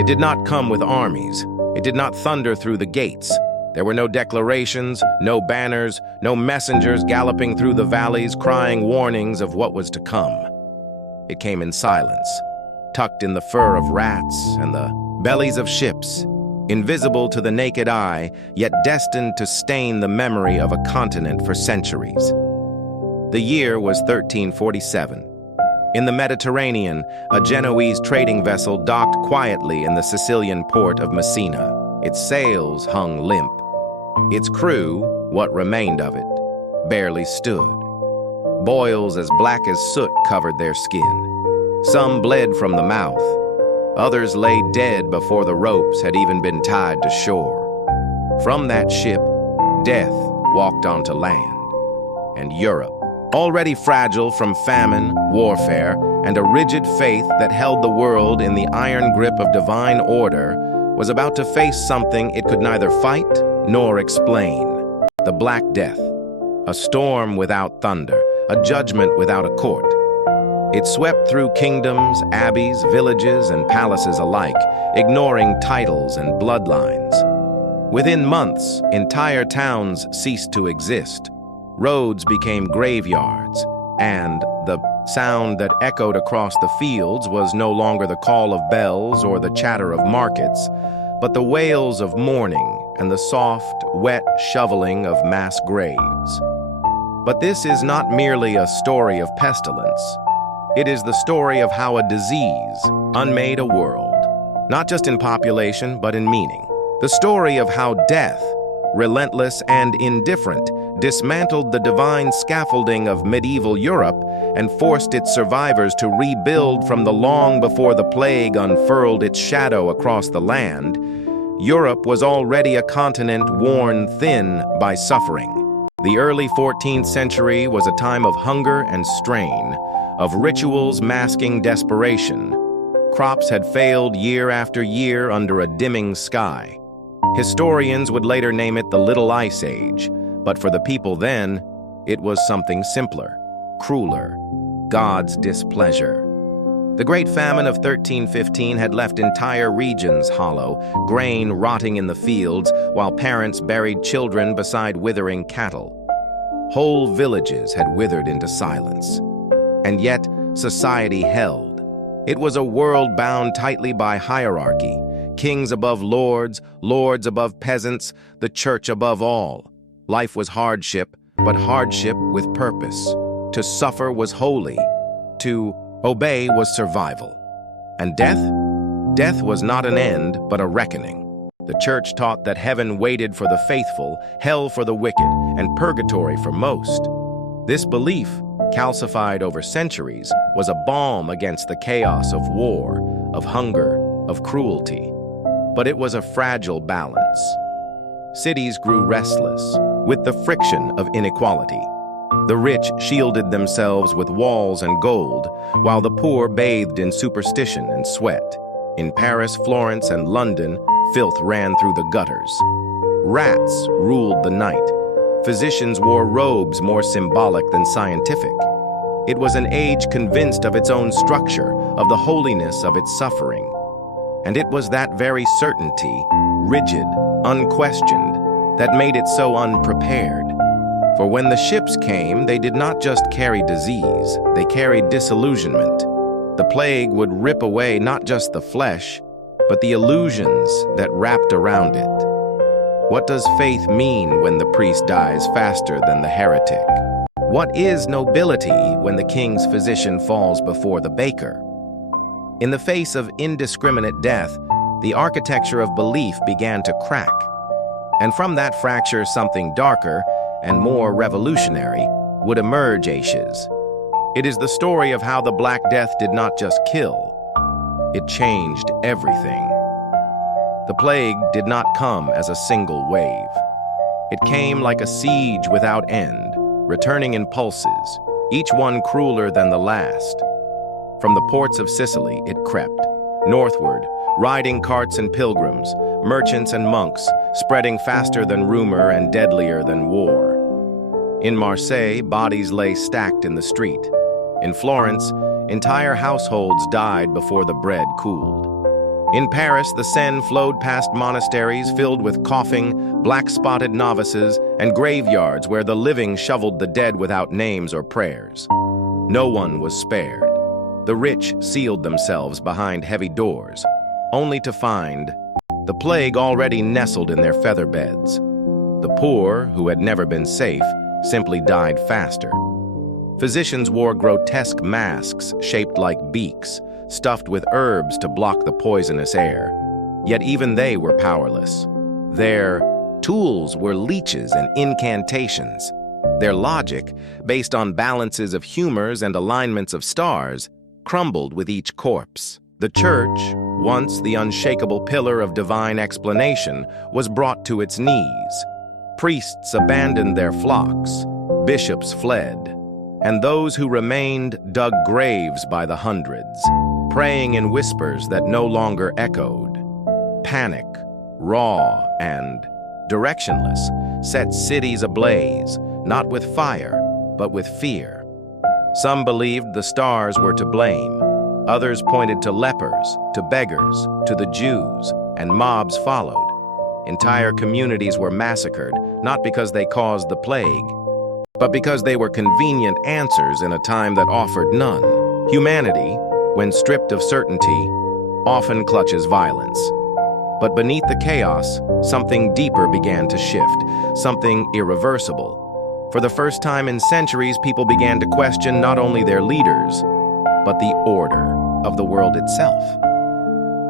It did not come with armies. It did not thunder through the gates. There were no declarations, no banners, no messengers galloping through the valleys crying warnings of what was to come. It came in silence, tucked in the fur of rats and the bellies of ships, invisible to the naked eye, yet destined to stain the memory of a continent for centuries. The year was 1347. In the Mediterranean, a Genoese trading vessel docked quietly in the Sicilian port of Messina. Its sails hung limp. Its crew, what remained of it, barely stood. Boils as black as soot covered their skin. Some bled from the mouth. Others lay dead before the ropes had even been tied to shore. From that ship, death walked onto land. And Europe, already fragile from famine, warfare, and a rigid faith that held the world in the iron grip of divine order, was about to face something it could neither fight nor explain. The Black Death, a storm without thunder, a judgment without a court. It swept through kingdoms, abbeys, villages, and palaces alike, ignoring titles and bloodlines. Within months, entire towns ceased to exist. Roads became graveyards, and the sound that echoed across the fields was no longer the call of bells or the chatter of markets, but the wails of mourning and the soft, wet shoveling of mass graves. But this is not merely a story of pestilence. It is the story of how a disease unmade a world, not just in population, but in meaning. The story of how death, relentless and indifferent, dismantled the divine scaffolding of medieval Europe and forced its survivors to rebuild from the long before the plague unfurled its shadow across the land. Europe was already a continent worn thin by suffering. The early 14th century was a time of hunger and strain, of rituals masking desperation. Crops had failed year after year under a dimming sky. Historians would later name it the Little Ice Age, but for the people then, it was something simpler, crueler, God's displeasure. The Great Famine of 1315 had left entire regions hollow, grain rotting in the fields, while parents buried children beside withering cattle. Whole villages had withered into silence. And yet, society held. It was a world bound tightly by hierarchy, kings above lords, lords above peasants, the church above all. Life was hardship, but hardship with purpose. To suffer was holy. To obey was survival. And death? Death was not an end, but a reckoning. The church taught that heaven waited for the faithful, hell for the wicked, and purgatory for most. This belief, calcified over centuries, was a balm against the chaos of war, of hunger, of cruelty. But it was a fragile balance. Cities grew restless, with the friction of inequality. The rich shielded themselves with walls and gold, while the poor bathed in superstition and sweat. In Paris, Florence, and London, filth ran through the gutters. Rats ruled the night. Physicians wore robes more symbolic than scientific. It was an age convinced of its own structure, of the holiness of its suffering. And it was that very certainty, rigid, unquestioned, that made it so unprepared. For when the ships came, they did not just carry disease, they carried disillusionment. The plague would rip away not just the flesh, but the illusions that wrapped around it. What does faith mean when the priest dies faster than the heretic? What is nobility when the king's physician falls before the baker? In the face of indiscriminate death, the architecture of belief began to crack. And from that fracture, something darker and more revolutionary would emerge. It is the story of how the Black Death did not just kill, it changed everything. The plague did not come as a single wave. It came like a siege without end, returning in pulses, each one crueler than the last. From the ports of Sicily, it crept, northward, riding carts and pilgrims, merchants and monks, spreading faster than rumor and deadlier than war. In Marseille, bodies lay stacked in the street. In Florence, entire households died before the bread cooled. In Paris, the Seine flowed past monasteries filled with coughing, black-spotted novices and graveyards where the living shoveled the dead without names or prayers. No one was spared. The rich sealed themselves behind heavy doors, only to find the plague already nestled in their feather beds. The poor, who had never been safe, simply died faster. Physicians wore grotesque masks shaped like beaks, stuffed with herbs to block the poisonous air. Yet even they were powerless. Their tools were leeches and incantations. Their logic, based on balances of humors and alignments of stars, crumbled with each corpse. The church, once the unshakable pillar of divine explanation, was brought to its knees. Priests abandoned their flocks, bishops fled, and those who remained dug graves by the hundreds, praying in whispers that no longer echoed. Panic, raw and directionless, set cities ablaze, not with fire, but with fear. Some believed the stars were to blame. Others pointed to lepers, to beggars, to the Jews, and mobs followed. Entire communities were massacred, not because they caused the plague, but because they were convenient answers in a time that offered none. Humanity, when stripped of certainty, often clutches violence. But beneath the chaos, something deeper began to shift, something irreversible. For the first time in centuries, people began to question not only their leaders, but the order of the world itself.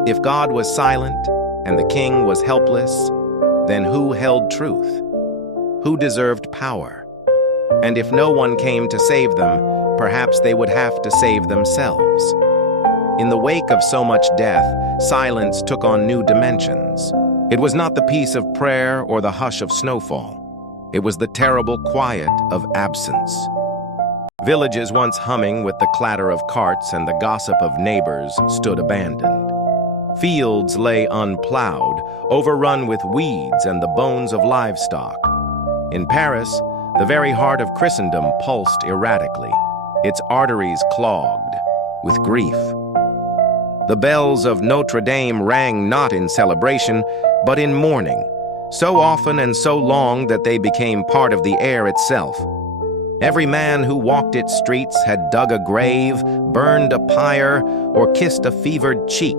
If God was silent and the king was helpless, then who held truth? Who deserved power? And if no one came to save them, perhaps they would have to save themselves. In the wake of so much death, silence took on new dimensions. It was not the peace of prayer or the hush of snowfall. It was the terrible quiet of absence. Villages once humming with the clatter of carts and the gossip of neighbors stood abandoned. Fields lay unplowed, overrun with weeds and the bones of livestock. In Paris, the very heart of Christendom pulsed erratically, its arteries clogged with grief. The bells of Notre Dame rang not in celebration, but in mourning, so often and so long that they became part of the air itself. Every man who walked its streets had dug a grave, burned a pyre, or kissed a fevered cheek.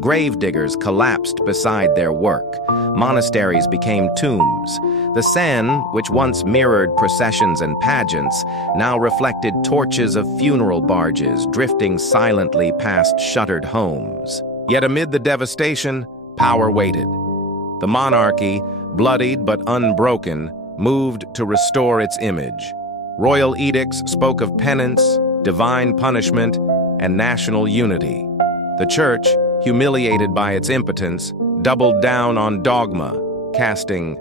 Gravediggers collapsed beside their work. Monasteries became tombs. The Seine, which once mirrored processions and pageants, now reflected torches of funeral barges drifting silently past shuttered homes. Yet amid the devastation, power waited. The monarchy, bloodied but unbroken, moved to restore its image. Royal edicts spoke of penance, divine punishment, and national unity. The church, humiliated by its impotence, doubled down on dogma, casting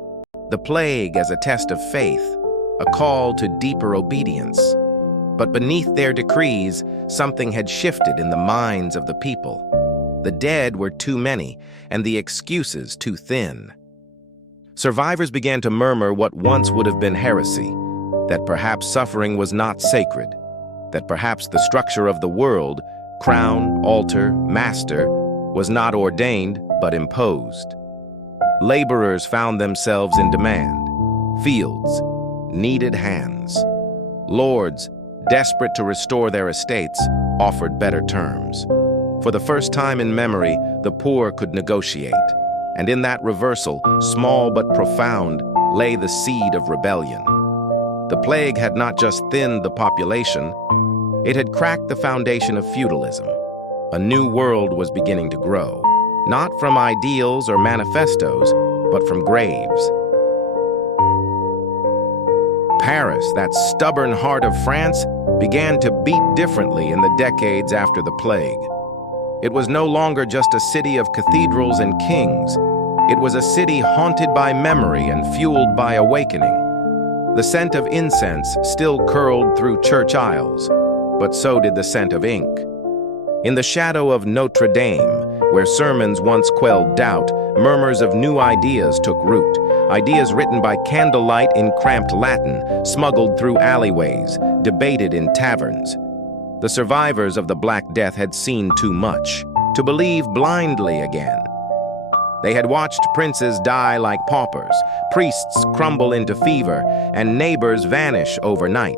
the plague as a test of faith, a call to deeper obedience. But beneath their decrees, something had shifted in the minds of the people. The dead were too many, and the excuses too thin. Survivors began to murmur what once would have been heresy, that perhaps suffering was not sacred, that perhaps the structure of the world, crown, altar, master, was not ordained but imposed. Laborers found themselves in demand. Fields needed hands. Lords, desperate to restore their estates, offered better terms. For the first time in memory, the poor could negotiate. And in that reversal, small but profound, lay the seed of rebellion. The plague had not just thinned the population, it had cracked the foundation of feudalism. A new world was beginning to grow, not from ideals or manifestos, but from graves. Paris, that stubborn heart of France, began to beat differently in the decades after the plague. It was no longer just a city of cathedrals and kings. It was a city haunted by memory and fueled by awakening. The scent of incense still curled through church aisles, but so did the scent of ink. In the shadow of Notre Dame, where sermons once quelled doubt, murmurs of new ideas took root. Ideas written by candlelight in cramped Latin, smuggled through alleyways, debated in taverns. The survivors of the Black Death had seen too much. to believe blindly again. They had watched princes die like paupers, priests crumble into fever, and neighbors vanish overnight.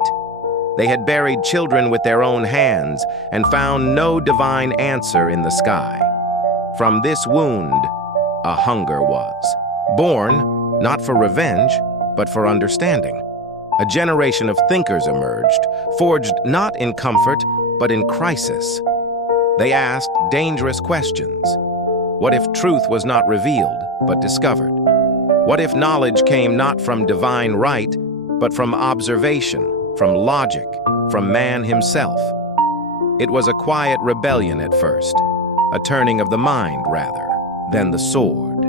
They had buried children with their own hands and found no divine answer in the sky. From this wound, a hunger was born, not for revenge, but for understanding. A generation of thinkers emerged, forged not in comfort, but in crisis. They asked dangerous questions. What if truth was not revealed, but discovered? What if knowledge came not from divine right, but from observation, from logic, from man himself? It was a quiet rebellion at first, a turning of the mind, rather, than the sword.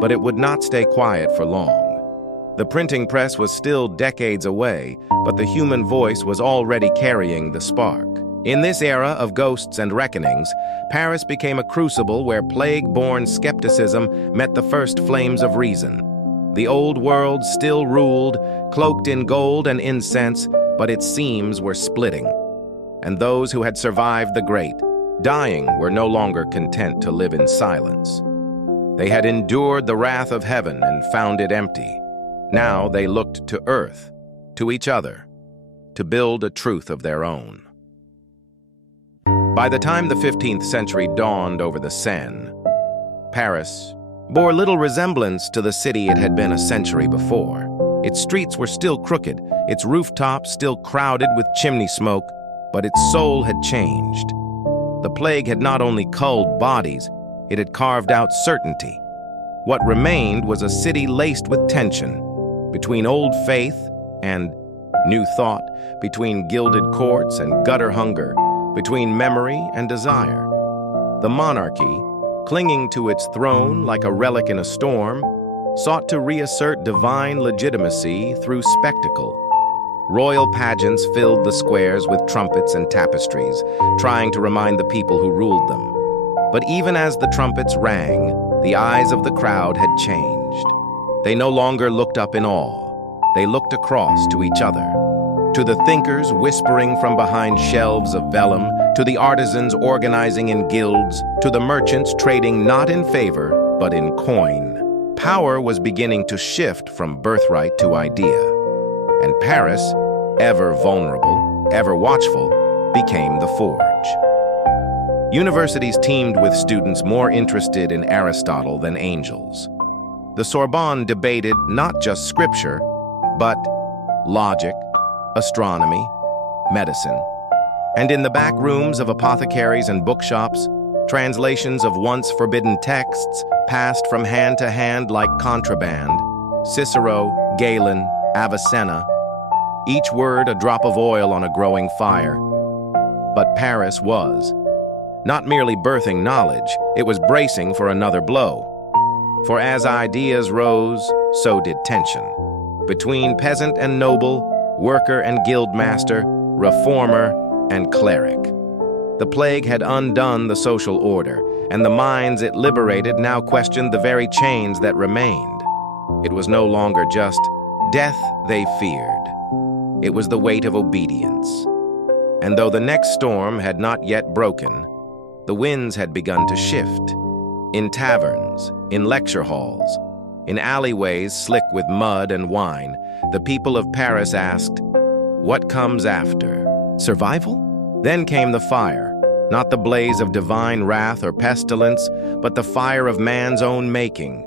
But it would not stay quiet for long. The printing press was still decades away, but the human voice was already carrying the spark. In this era of ghosts and reckonings, Paris became a crucible where plague-born skepticism met the first flames of reason. The old world still ruled, cloaked in gold and incense, but its seams were splitting. And those who had survived the great, dying, were no longer content to live in silence. They had endured the wrath of heaven and found it empty. Now they looked to earth, to each other, to build a truth of their own. By the time the 15th century dawned over the Seine, Paris bore little resemblance to the city it had been a century before. Its streets were still crooked, its rooftops still crowded with chimney smoke, but its soul had changed. The plague had not only culled bodies, it had carved out certainty. What remained was a city laced with tension, between old faith and new thought, between gilded courts and gutter hunger, between memory and desire. The monarchy, clinging to its throne like a relic in a storm, sought to reassert divine legitimacy through spectacle. Royal pageants filled the squares with trumpets and tapestries, trying to remind the people who ruled them. But even as the trumpets rang, the eyes of the crowd had changed. They no longer looked up in awe. They looked across to each other. To the thinkers whispering from behind shelves of vellum, to the artisans organizing in guilds, to the merchants trading not in favor, but in coin. Power was beginning to shift from birthright to idea. And Paris, ever vulnerable, ever watchful, became the forge. Universities teemed with students more interested in Aristotle than angels. The Sorbonne debated not just scripture, but logic, astronomy, medicine. And in the back rooms of apothecaries and bookshops, translations of once forbidden texts passed from hand to hand like contraband. Cicero, Galen, Avicenna, each word a drop of oil on a growing fire. But Paris was not merely birthing knowledge, it was bracing for another blow. For as ideas rose, so did tension. Between peasant and noble, worker and guildmaster, reformer and cleric. The plague had undone the social order, and the minds it liberated now questioned the very chains that remained. It was no longer just death they feared. It was the weight of obedience. And though the next storm had not yet broken, the winds had begun to shift. In taverns, in lecture halls, in alleyways slick with mud and wine, the people of Paris asked, "What comes after? Survival?" Then came the fire, not the blaze of divine wrath or pestilence, but the fire of man's own making.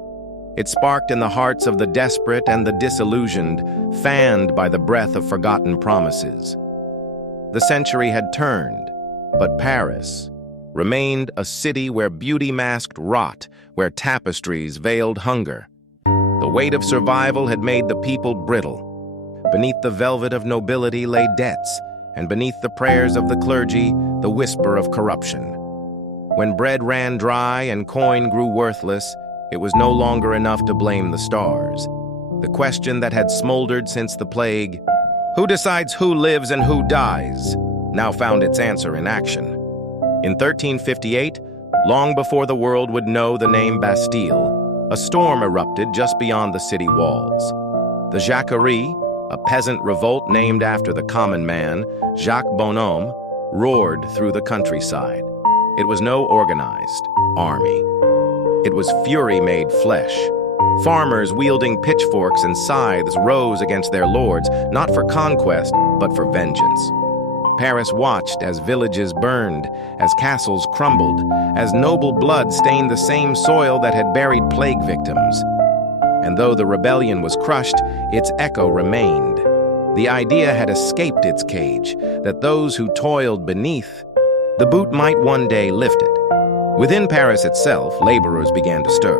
It sparked in the hearts of the desperate and the disillusioned, fanned by the breath of forgotten promises. The century had turned, but Paris remained a city where beauty masked rot, where tapestries veiled hunger. The weight of survival had made the people brittle. Beneath the velvet of nobility lay debts, and beneath the prayers of the clergy, the whisper of corruption. When bread ran dry and coin grew worthless, it was no longer enough to blame the stars. The question that had smoldered since the plague, who decides who lives and who dies, now found its answer in action. In 1358, long before the world would know the name Bastille, a storm erupted just beyond the city walls. The Jacquerie, a peasant revolt named after the common man, Jacques Bonhomme, roared through the countryside. It was no organized army. It was fury made flesh. Farmers wielding pitchforks and scythes rose against their lords, not for conquest, but for vengeance. Paris watched as villages burned, as castles crumbled, as noble blood stained the same soil that had buried plague victims. And though the rebellion was crushed, its echo remained. The idea had escaped its cage, that those who toiled beneath the boot might one day lift it. Within Paris itself, laborers began to stir.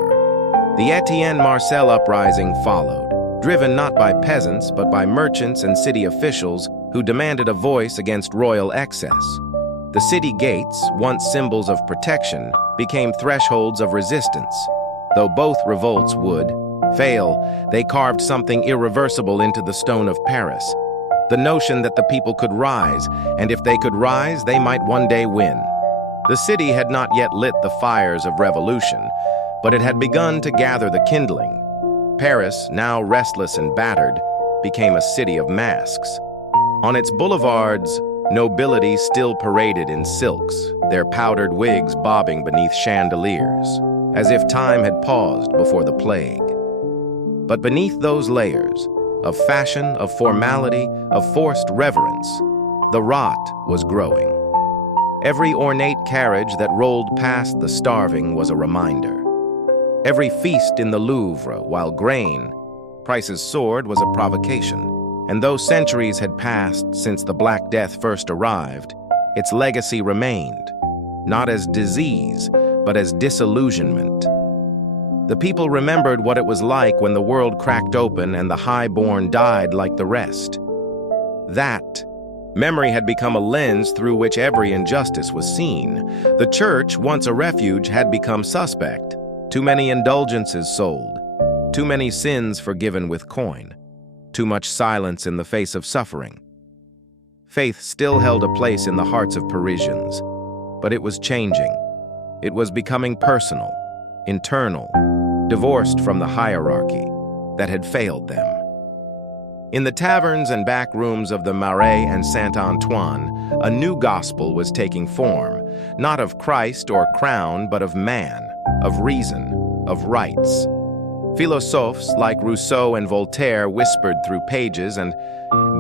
The Etienne Marcel uprising followed, driven not by peasants but by merchants and city officials who demanded a voice against royal excess. The city gates, once symbols of protection, became thresholds of resistance. Though both revolts would fail, they carved something irreversible into the stone of Paris. The notion that the people could rise, and if they could rise, they might one day win. The city had not yet lit the fires of revolution, but it had begun to gather the kindling. Paris, now restless and battered, became a city of masks. On its boulevards, nobility still paraded in silks, their powdered wigs bobbing beneath chandeliers, as if time had paused before the plague. But beneath those layers, of fashion, of formality, of forced reverence, the rot was growing. Every ornate carriage that rolled past the starving was a reminder. Every feast in the Louvre, while grain prices soared, was a provocation. And though centuries had passed since the Black Death first arrived, its legacy remained, not as disease, but as disillusionment. The people remembered what it was like when the world cracked open and the high-born died like the rest. That memory had become a lens through which every injustice was seen. The church, once a refuge, had become suspect. Too many indulgences sold, too many sins forgiven with coin, too much silence in the face of suffering. Faith still held a place in the hearts of Parisians, but it was changing. It was becoming personal, internal, divorced from the hierarchy that had failed them. In the taverns and back rooms of the Marais and Saint-Antoine, a new gospel was taking form, not of Christ or crown, but of man, of reason, of rights. Philosophes like Rousseau and Voltaire whispered through pages and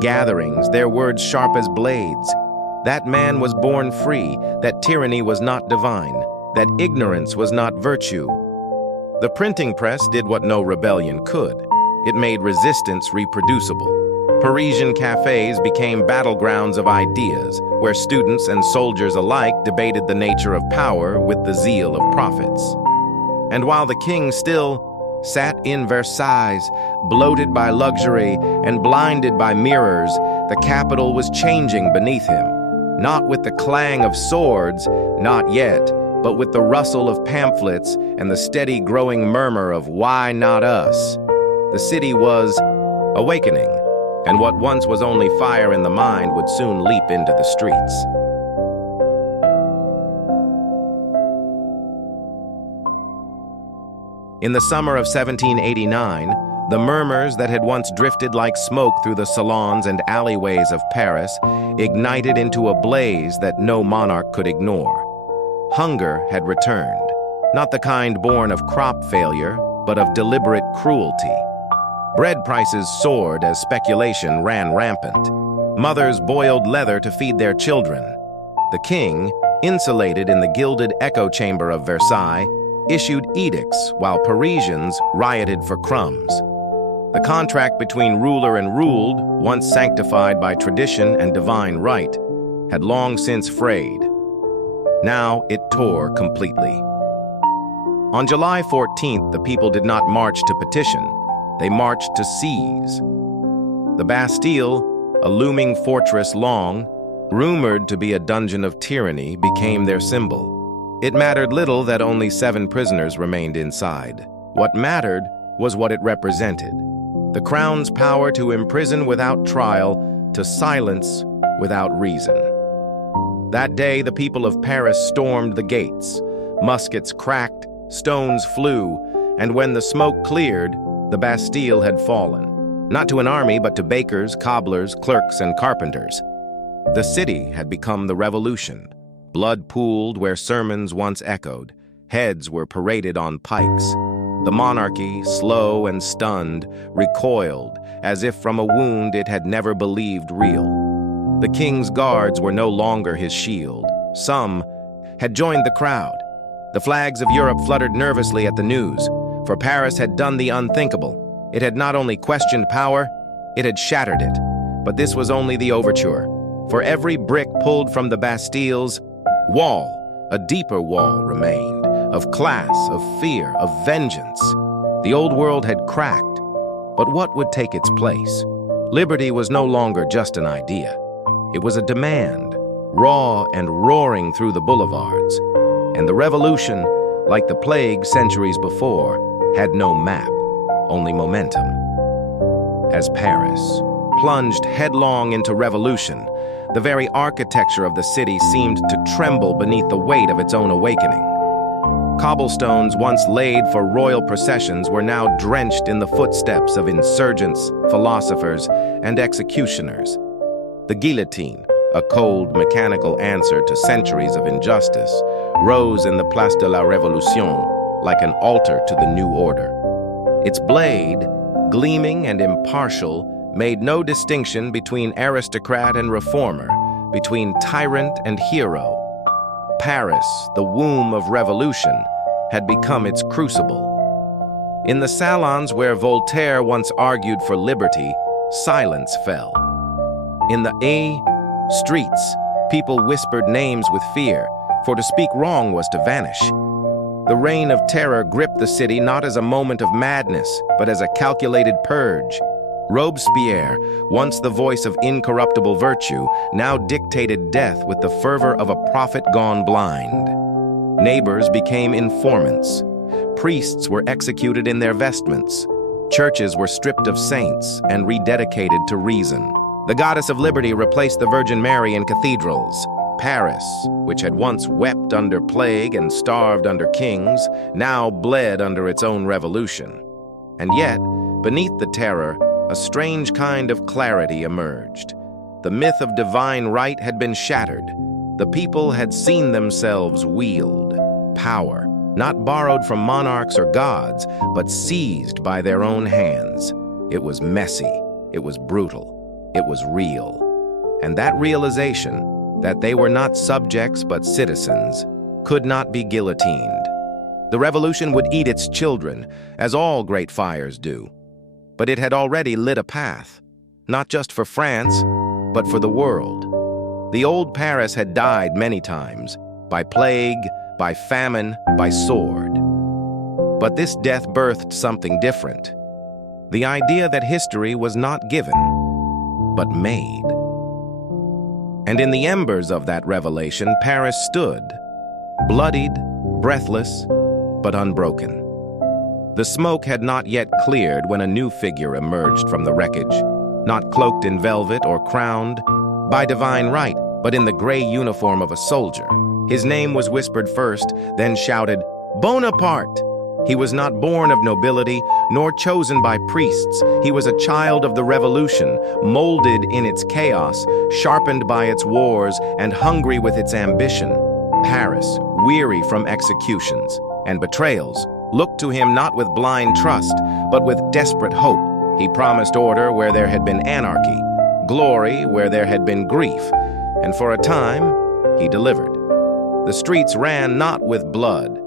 gatherings, their words sharp as blades. That man was born free, that tyranny was not divine, that ignorance was not virtue. The printing press did what no rebellion could. It made resistance reproducible. Parisian cafes became battlegrounds of ideas, where students and soldiers alike debated the nature of power with the zeal of prophets. And while the king still sat in Versailles, bloated by luxury and blinded by mirrors, the capital was changing beneath him, not with the clang of swords, not yet, but with the rustle of pamphlets and the steady growing murmur of "Why not us?" The city was awakening, and what once was only fire in the mind would soon leap into the streets. In the summer of 1789, the murmurs that had once drifted like smoke through the salons and alleyways of Paris ignited into a blaze that no monarch could ignore. Hunger had returned, not the kind born of crop failure, but of deliberate cruelty. Bread prices soared as speculation ran rampant. Mothers boiled leather to feed their children. The king, insulated in the gilded echo chamber of Versailles, issued edicts while Parisians rioted for crumbs. The contract between ruler and ruled, once sanctified by tradition and divine right, had long since frayed. Now it tore completely. On July 14th, the people did not march to petition. They marched to seize. The Bastille, a looming fortress long, rumored to be a dungeon of tyranny, became their symbol. It mattered little that only 7 prisoners remained inside. What mattered was what it represented: the crown's power to imprison without trial, to silence without reason. That day, the people of Paris stormed the gates. Muskets cracked, stones flew, and when the smoke cleared, the Bastille had fallen. Not to an army, but to bakers, cobblers, clerks, and carpenters. The city had become the revolution, Blood pooled where sermons once echoed. Heads were paraded on pikes. The monarchy, slow and stunned, recoiled, as if from a wound it had never believed real. The king's guards were no longer his shield. Some had joined the crowd. The flags of Europe fluttered nervously at the news, for Paris had done the unthinkable. It had not only questioned power, it had shattered it. But this was only the overture. For every brick pulled from the Bastille's wall, a deeper wall remained, of class, of fear, of vengeance. The old world had cracked, but what would take its place? Liberty was no longer just an idea. It was a demand, raw and roaring through the boulevards. And the revolution, like the plague centuries before, had no map, only momentum. As Paris plunged headlong into revolution, the very architecture of the city seemed to tremble beneath the weight of its own awakening. Cobblestones once laid for royal processions were now drenched in the footsteps of insurgents, philosophers, and executioners. The guillotine, a cold, mechanical answer to centuries of injustice, rose in the Place de la Révolution like an altar to the new order. Its blade, gleaming and impartial, made no distinction between aristocrat and reformer, between tyrant and hero. Paris, the womb of revolution, had become its crucible. In the salons where Voltaire once argued for liberty, silence fell. In the streets, people whispered names with fear, for to speak wrong was to vanish. The reign of terror gripped the city not as a moment of madness, but as a calculated purge. Robespierre, once the voice of incorruptible virtue, now dictated death with the fervor of a prophet gone blind. Neighbors became informants. Priests were executed in their vestments. Churches were stripped of saints and rededicated to reason. The goddess of liberty replaced the Virgin Mary in cathedrals. Paris, which had once wept under plague and starved under kings, now bled under its own revolution. And yet, beneath the terror, a strange kind of clarity emerged. The myth of divine right had been shattered. The people had seen themselves wield power, not borrowed from monarchs or gods, but seized by their own hands. It was messy, it was brutal, it was real. And that realization, that they were not subjects but citizens, could not be guillotined. The revolution would eat its children, as all great fires do. But it had already lit a path, not just for France, but for the world. The old Paris had died many times, by plague, by famine, by sword. But this death birthed something different. The idea that history was not given, but made. And in the embers of that revelation, Paris stood, bloodied, breathless, but unbroken. The smoke had not yet cleared when a new figure emerged from the wreckage, not cloaked in velvet or crowned by divine right, but in the gray uniform of a soldier. His name was whispered first, then shouted, Bonaparte! He was not born of nobility, nor chosen by priests. He was a child of the revolution, molded in its chaos, sharpened by its wars, and hungry with its ambition. Paris, weary from executions and betrayals, looked to him not with blind trust, but with desperate hope. He promised order where there had been anarchy, glory where there had been grief, and for a time, he delivered. The streets ran not with blood,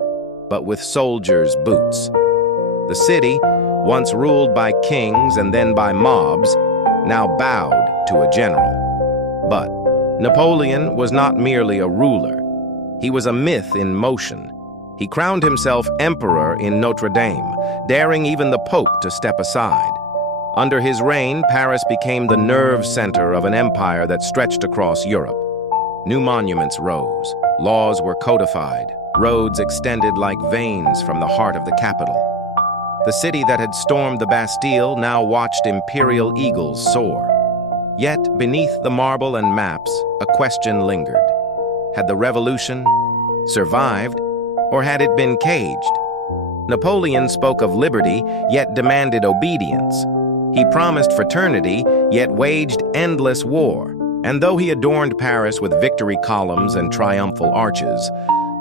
but with soldiers' boots. The city, once ruled by kings and then by mobs, now bowed to a general. But Napoleon was not merely a ruler. He was a myth in motion. He crowned himself emperor in Notre Dame, daring even the Pope to step aside. Under his reign, Paris became the nerve center of an empire that stretched across Europe. New monuments rose, laws were codified, roads extended like veins from the heart of the capital. The city that had stormed the Bastille now watched imperial eagles soar. Yet, beneath the marble and maps, a question lingered. Had the revolution survived, or had it been caged? Napoleon spoke of liberty, yet demanded obedience. He promised fraternity, yet waged endless war. And though he adorned Paris with victory columns and triumphal arches,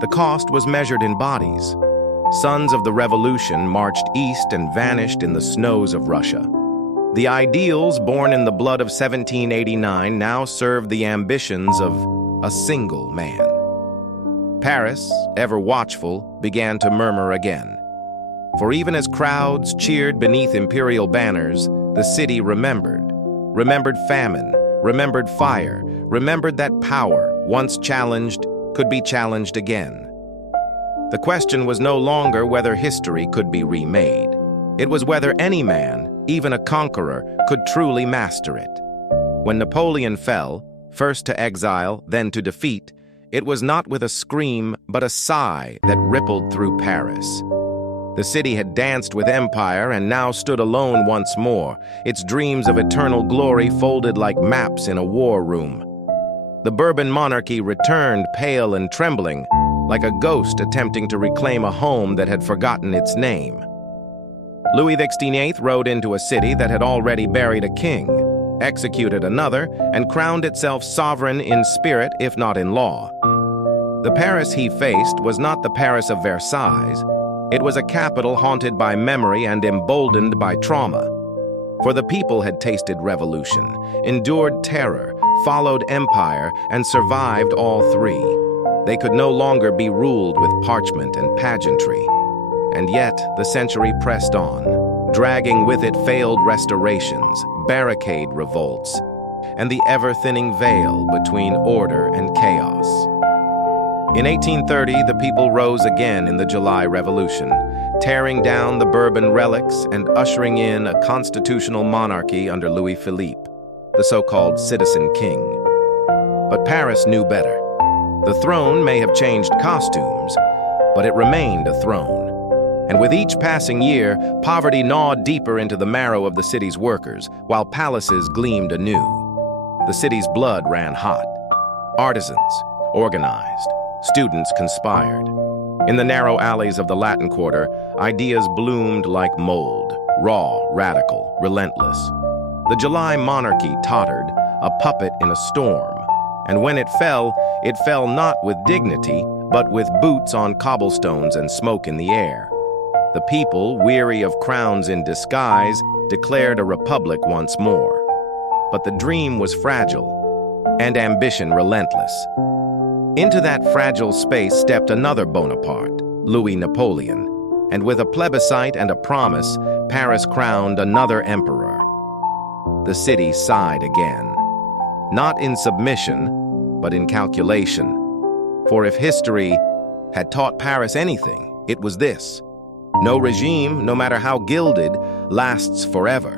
the cost was measured in bodies. Sons of the revolution marched east and vanished in the snows of Russia. The ideals born in the blood of 1789 now served the ambitions of a single man. Paris, ever watchful, began to murmur again. For even as crowds cheered beneath imperial banners, the city remembered famine, remembered fire, remembered that power, once challenged, could be challenged again. The question was no longer whether history could be remade. It was whether any man, even a conqueror, could truly master it. When Napoleon fell, first to exile, then to defeat, it was not with a scream but a sigh that rippled through Paris. The city had danced with empire and now stood alone once more, its dreams of eternal glory folded like maps in a war room. The Bourbon monarchy returned pale and trembling, like a ghost attempting to reclaim a home that had forgotten its name. Louis XVI rode into a city that had already buried a king, executed another, and crowned itself sovereign in spirit, if not in law. The Paris he faced was not the Paris of Versailles. It was a capital haunted by memory and emboldened by trauma. For the people had tasted revolution, endured terror, followed empire, and survived all three. They could no longer be ruled with parchment and pageantry. And yet, the century pressed on, dragging with it failed restorations, barricade revolts, and the ever-thinning veil between order and chaos. In 1830, the people rose again in the July Revolution, tearing down the Bourbon relics and ushering in a constitutional monarchy under Louis Philippe, the so-called citizen king. But Paris knew better. The throne may have changed costumes, but it remained a throne. And with each passing year, poverty gnawed deeper into the marrow of the city's workers, while palaces gleamed anew. The city's blood ran hot. Artisans organized. Students conspired. In the narrow alleys of the Latin Quarter, ideas bloomed like mold, raw, radical, relentless. The July monarchy tottered, a puppet in a storm. And when it fell not with dignity, but with boots on cobblestones and smoke in the air. The people, weary of crowns in disguise, declared a republic once more. But the dream was fragile, and ambition relentless. Into that fragile space stepped another Bonaparte, Louis Napoleon, and with a plebiscite and a promise, Paris crowned another emperor. The city sighed again, not in submission, but in calculation. For if history had taught Paris anything, it was this: no regime, no matter how gilded, lasts forever.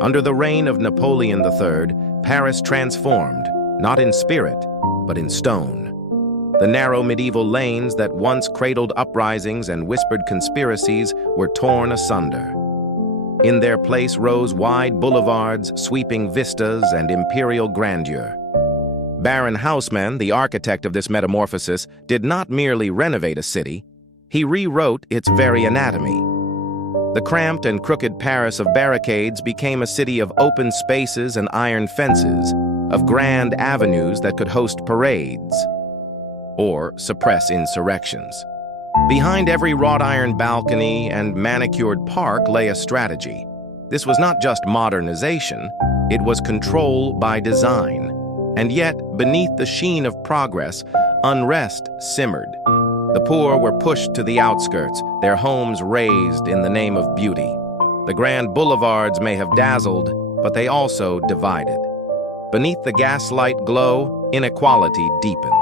Under the reign of Napoleon III, Paris transformed, not in spirit, but in stone. The narrow medieval lanes that once cradled uprisings and whispered conspiracies were torn asunder. In their place rose wide boulevards, sweeping vistas, and imperial grandeur. Baron Haussmann, the architect of this metamorphosis, did not merely renovate a city, he rewrote its very anatomy. The cramped and crooked Paris of barricades became a city of open spaces and iron fences, of grand avenues that could host parades or suppress insurrections. Behind every wrought iron balcony and manicured park lay a strategy. This was not just modernization, it was control by design. And yet, beneath the sheen of progress, unrest simmered. The poor were pushed to the outskirts, their homes razed in the name of beauty. The grand boulevards may have dazzled, but they also divided. Beneath the gaslight glow, inequality deepened.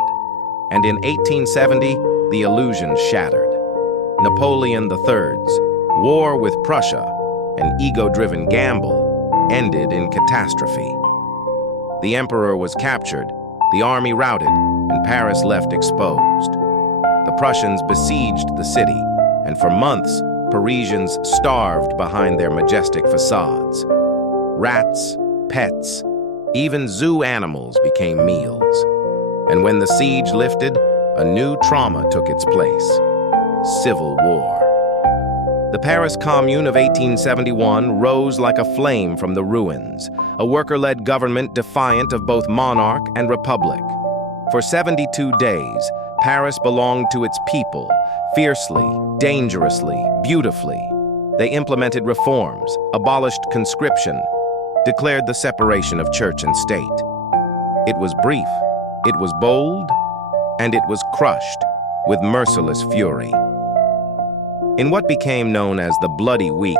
And in 1870, the illusion shattered. Napoleon III's war with Prussia, an ego-driven gamble, ended in catastrophe. The emperor was captured, the army routed, and Paris left exposed. The Prussians besieged the city, and for months, Parisians starved behind their majestic facades. Rats, pets, even zoo animals became meals. And when the siege lifted, a new trauma took its place: civil war. The Paris Commune of 1871 rose like a flame from the ruins, a worker-led government defiant of both monarch and republic. For 72 days, Paris belonged to its people, fiercely, dangerously, beautifully. They implemented reforms, abolished conscription, declared the separation of church and state. It was brief, it was bold, and it was crushed with merciless fury. In what became known as the Bloody Week,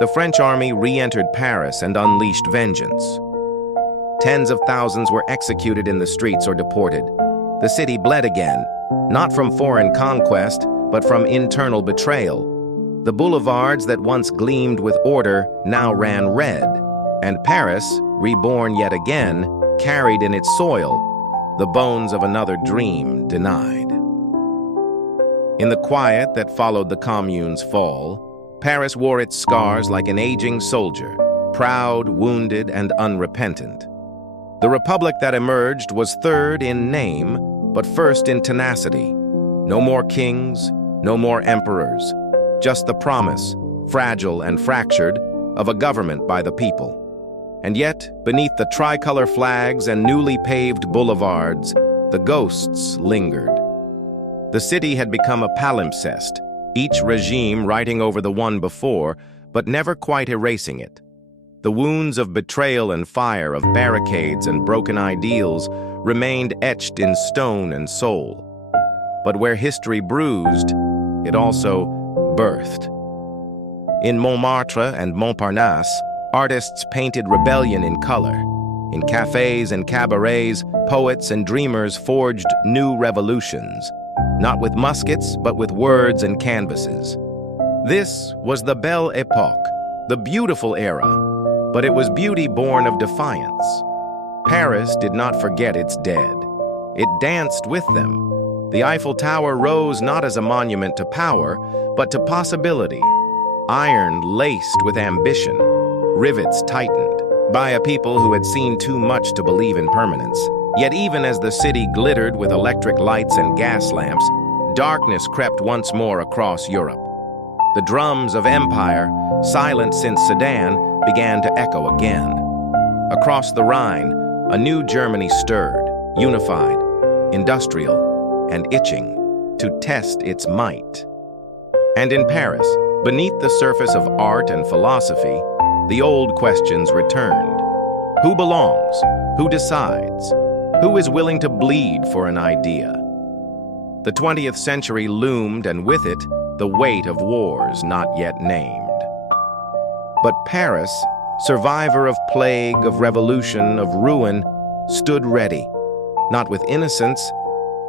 the French army re-entered Paris and unleashed vengeance. Tens of thousands were executed in the streets or deported. The city bled again, not from foreign conquest, but from internal betrayal. The boulevards that once gleamed with order now ran red, and Paris, reborn yet again, carried in its soil the bones of another dream denied. In the quiet that followed the Commune's fall, Paris wore its scars like an aging soldier, proud, wounded, and unrepentant. The republic that emerged was third in name, but first in tenacity. No more kings, no more emperors, just the promise, fragile and fractured, of a government by the people. And yet, beneath the tricolor flags and newly paved boulevards, the ghosts lingered. The city had become a palimpsest, each regime writing over the one before, but never quite erasing it. The wounds of betrayal and fire, of barricades and broken ideals, remained etched in stone and soul. But where history bruised, it also birthed. In Montmartre and Montparnasse, artists painted rebellion in color. In cafes and cabarets, poets and dreamers forged new revolutions, not with muskets, but with words and canvases. This was the Belle Époque, the beautiful era, but it was beauty born of defiance. Paris did not forget its dead. It danced with them. The Eiffel Tower rose not as a monument to power, but to possibility. Iron laced with ambition, rivets tightened, by a people who had seen too much to believe in permanence. Yet even as the city glittered with electric lights and gas lamps, darkness crept once more across Europe. The drums of empire, silent since Sedan, began to echo again. Across the Rhine, a new Germany stirred, unified, industrial, and itching to test its might. And in Paris, beneath the surface of art and philosophy, the old questions returned. Who belongs? Who decides? Who is willing to bleed for an idea? The 20th century loomed, and with it, the weight of wars not yet named. But Paris, survivor of plague, of revolution, of ruin, stood ready, not with innocence,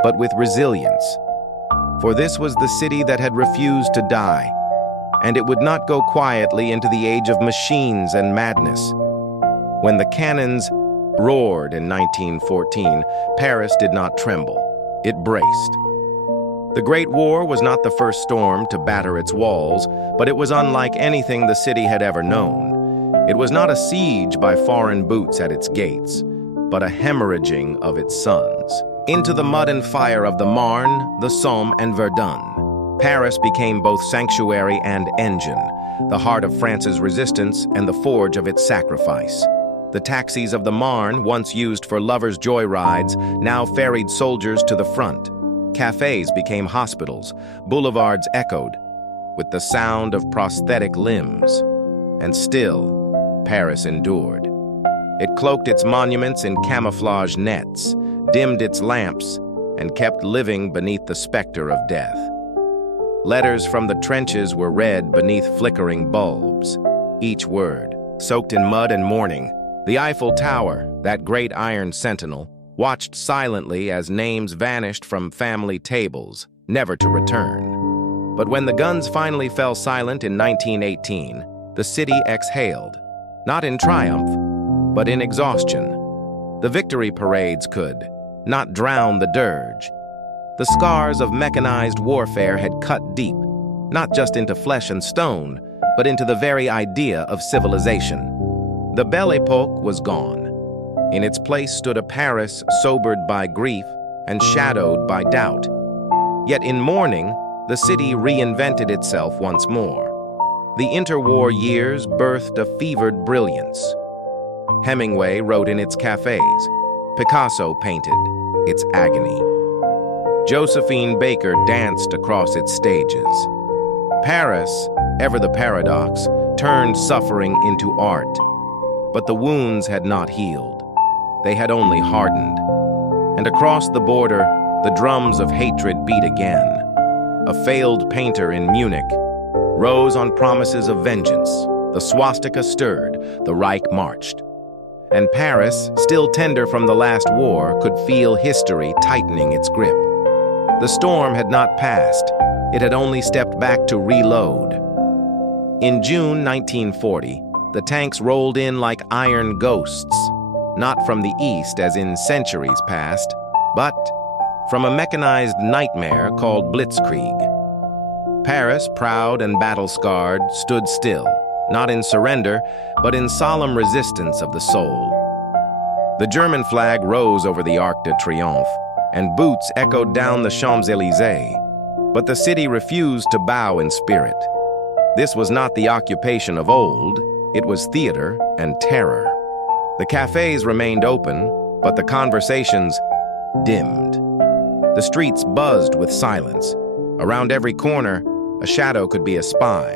but with resilience. For this was the city that had refused to die, and it would not go quietly into the age of machines and madness. When the cannons roared in 1914, Paris did not tremble. It braced. The Great War was not the first storm to batter its walls, but it was unlike anything the city had ever known. It was not a siege by foreign boots at its gates, but a hemorrhaging of its sons. Into the mud and fire of the Marne, the Somme, and Verdun, Paris became both sanctuary and engine, the heart of France's resistance and the forge of its sacrifice. The taxis of the Marne, once used for lovers' joyrides, now ferried soldiers to the front. Cafes became hospitals, boulevards echoed with the sound of prosthetic limbs. And still, Paris endured. It cloaked its monuments in camouflage nets, dimmed its lamps, and kept living beneath the specter of death. Letters from the trenches were read beneath flickering bulbs, each word soaked in mud and mourning. The Eiffel Tower, that great iron sentinel, watched silently as names vanished from family tables, never to return. But when the guns finally fell silent in 1918, the city exhaled, not in triumph, but in exhaustion. The victory parades could not drown the dirge. The scars of mechanized warfare had cut deep, not just into flesh and stone, but into the very idea of civilization. The Belle Époque was gone. In its place stood a Paris sobered by grief and shadowed by doubt. Yet in mourning, the city reinvented itself once more. The interwar years birthed a fevered brilliance. Hemingway wrote in its cafes. Picasso painted its agony. Josephine Baker danced across its stages. Paris, ever the paradox, turned suffering into art. But the wounds had not healed. They had only hardened. And across the border, the drums of hatred beat again. A failed painter in Munich rose on promises of vengeance. The swastika stirred, the Reich marched. And Paris, still tender from the last war, could feel history tightening its grip. The storm had not passed. It had only stepped back to reload. In June 1940, the tanks rolled in like iron ghosts, not from the east as in centuries past, but from a mechanized nightmare called blitzkrieg. Paris, proud and battle-scarred, stood still, not in surrender, but in solemn resistance of the soul. The German flag rose over the Arc de Triomphe, and boots echoed down the Champs-Élysées. But the city refused to bow in spirit. This was not the occupation of old, it was theater and terror. The cafes remained open, but the conversations dimmed. The streets buzzed with silence. Around every corner, a shadow could be a spy.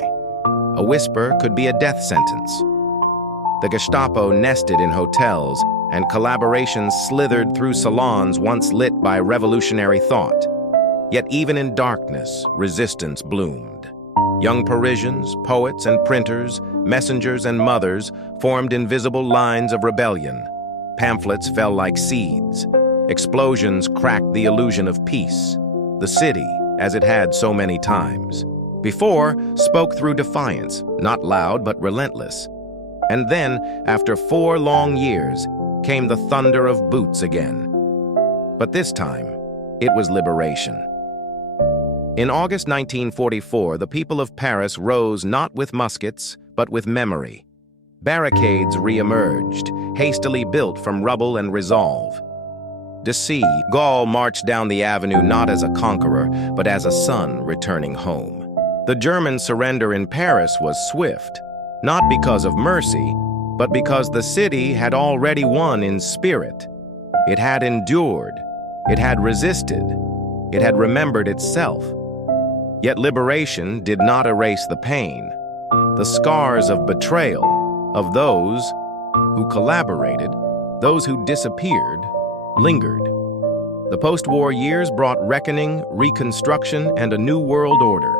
A whisper could be a death sentence. The Gestapo nested in hotels, and collaborations slithered through salons once lit by revolutionary thought. Yet even in darkness, resistance bloomed. Young Parisians, poets and printers, messengers and mothers formed invisible lines of rebellion. Pamphlets fell like seeds. Explosions cracked the illusion of peace. The city, as it had so many times before, spoke through defiance, not loud but relentless. And then, after 4 long years, came the thunder of boots again. But this time, it was liberation. In August 1944, the people of Paris rose not with muskets, but with memory. Barricades re-emerged, hastily built from rubble and resolve. De Gaulle marched down the avenue not as a conqueror, but as a son returning home. The German surrender in Paris was swift, not because of mercy, but because the city had already won in spirit. It had endured, it had resisted, it had remembered itself. Yet liberation did not erase the pain, the scars of betrayal, of those who collaborated, those who disappeared, lingered. The post-war years brought reckoning, reconstruction, and a new world order.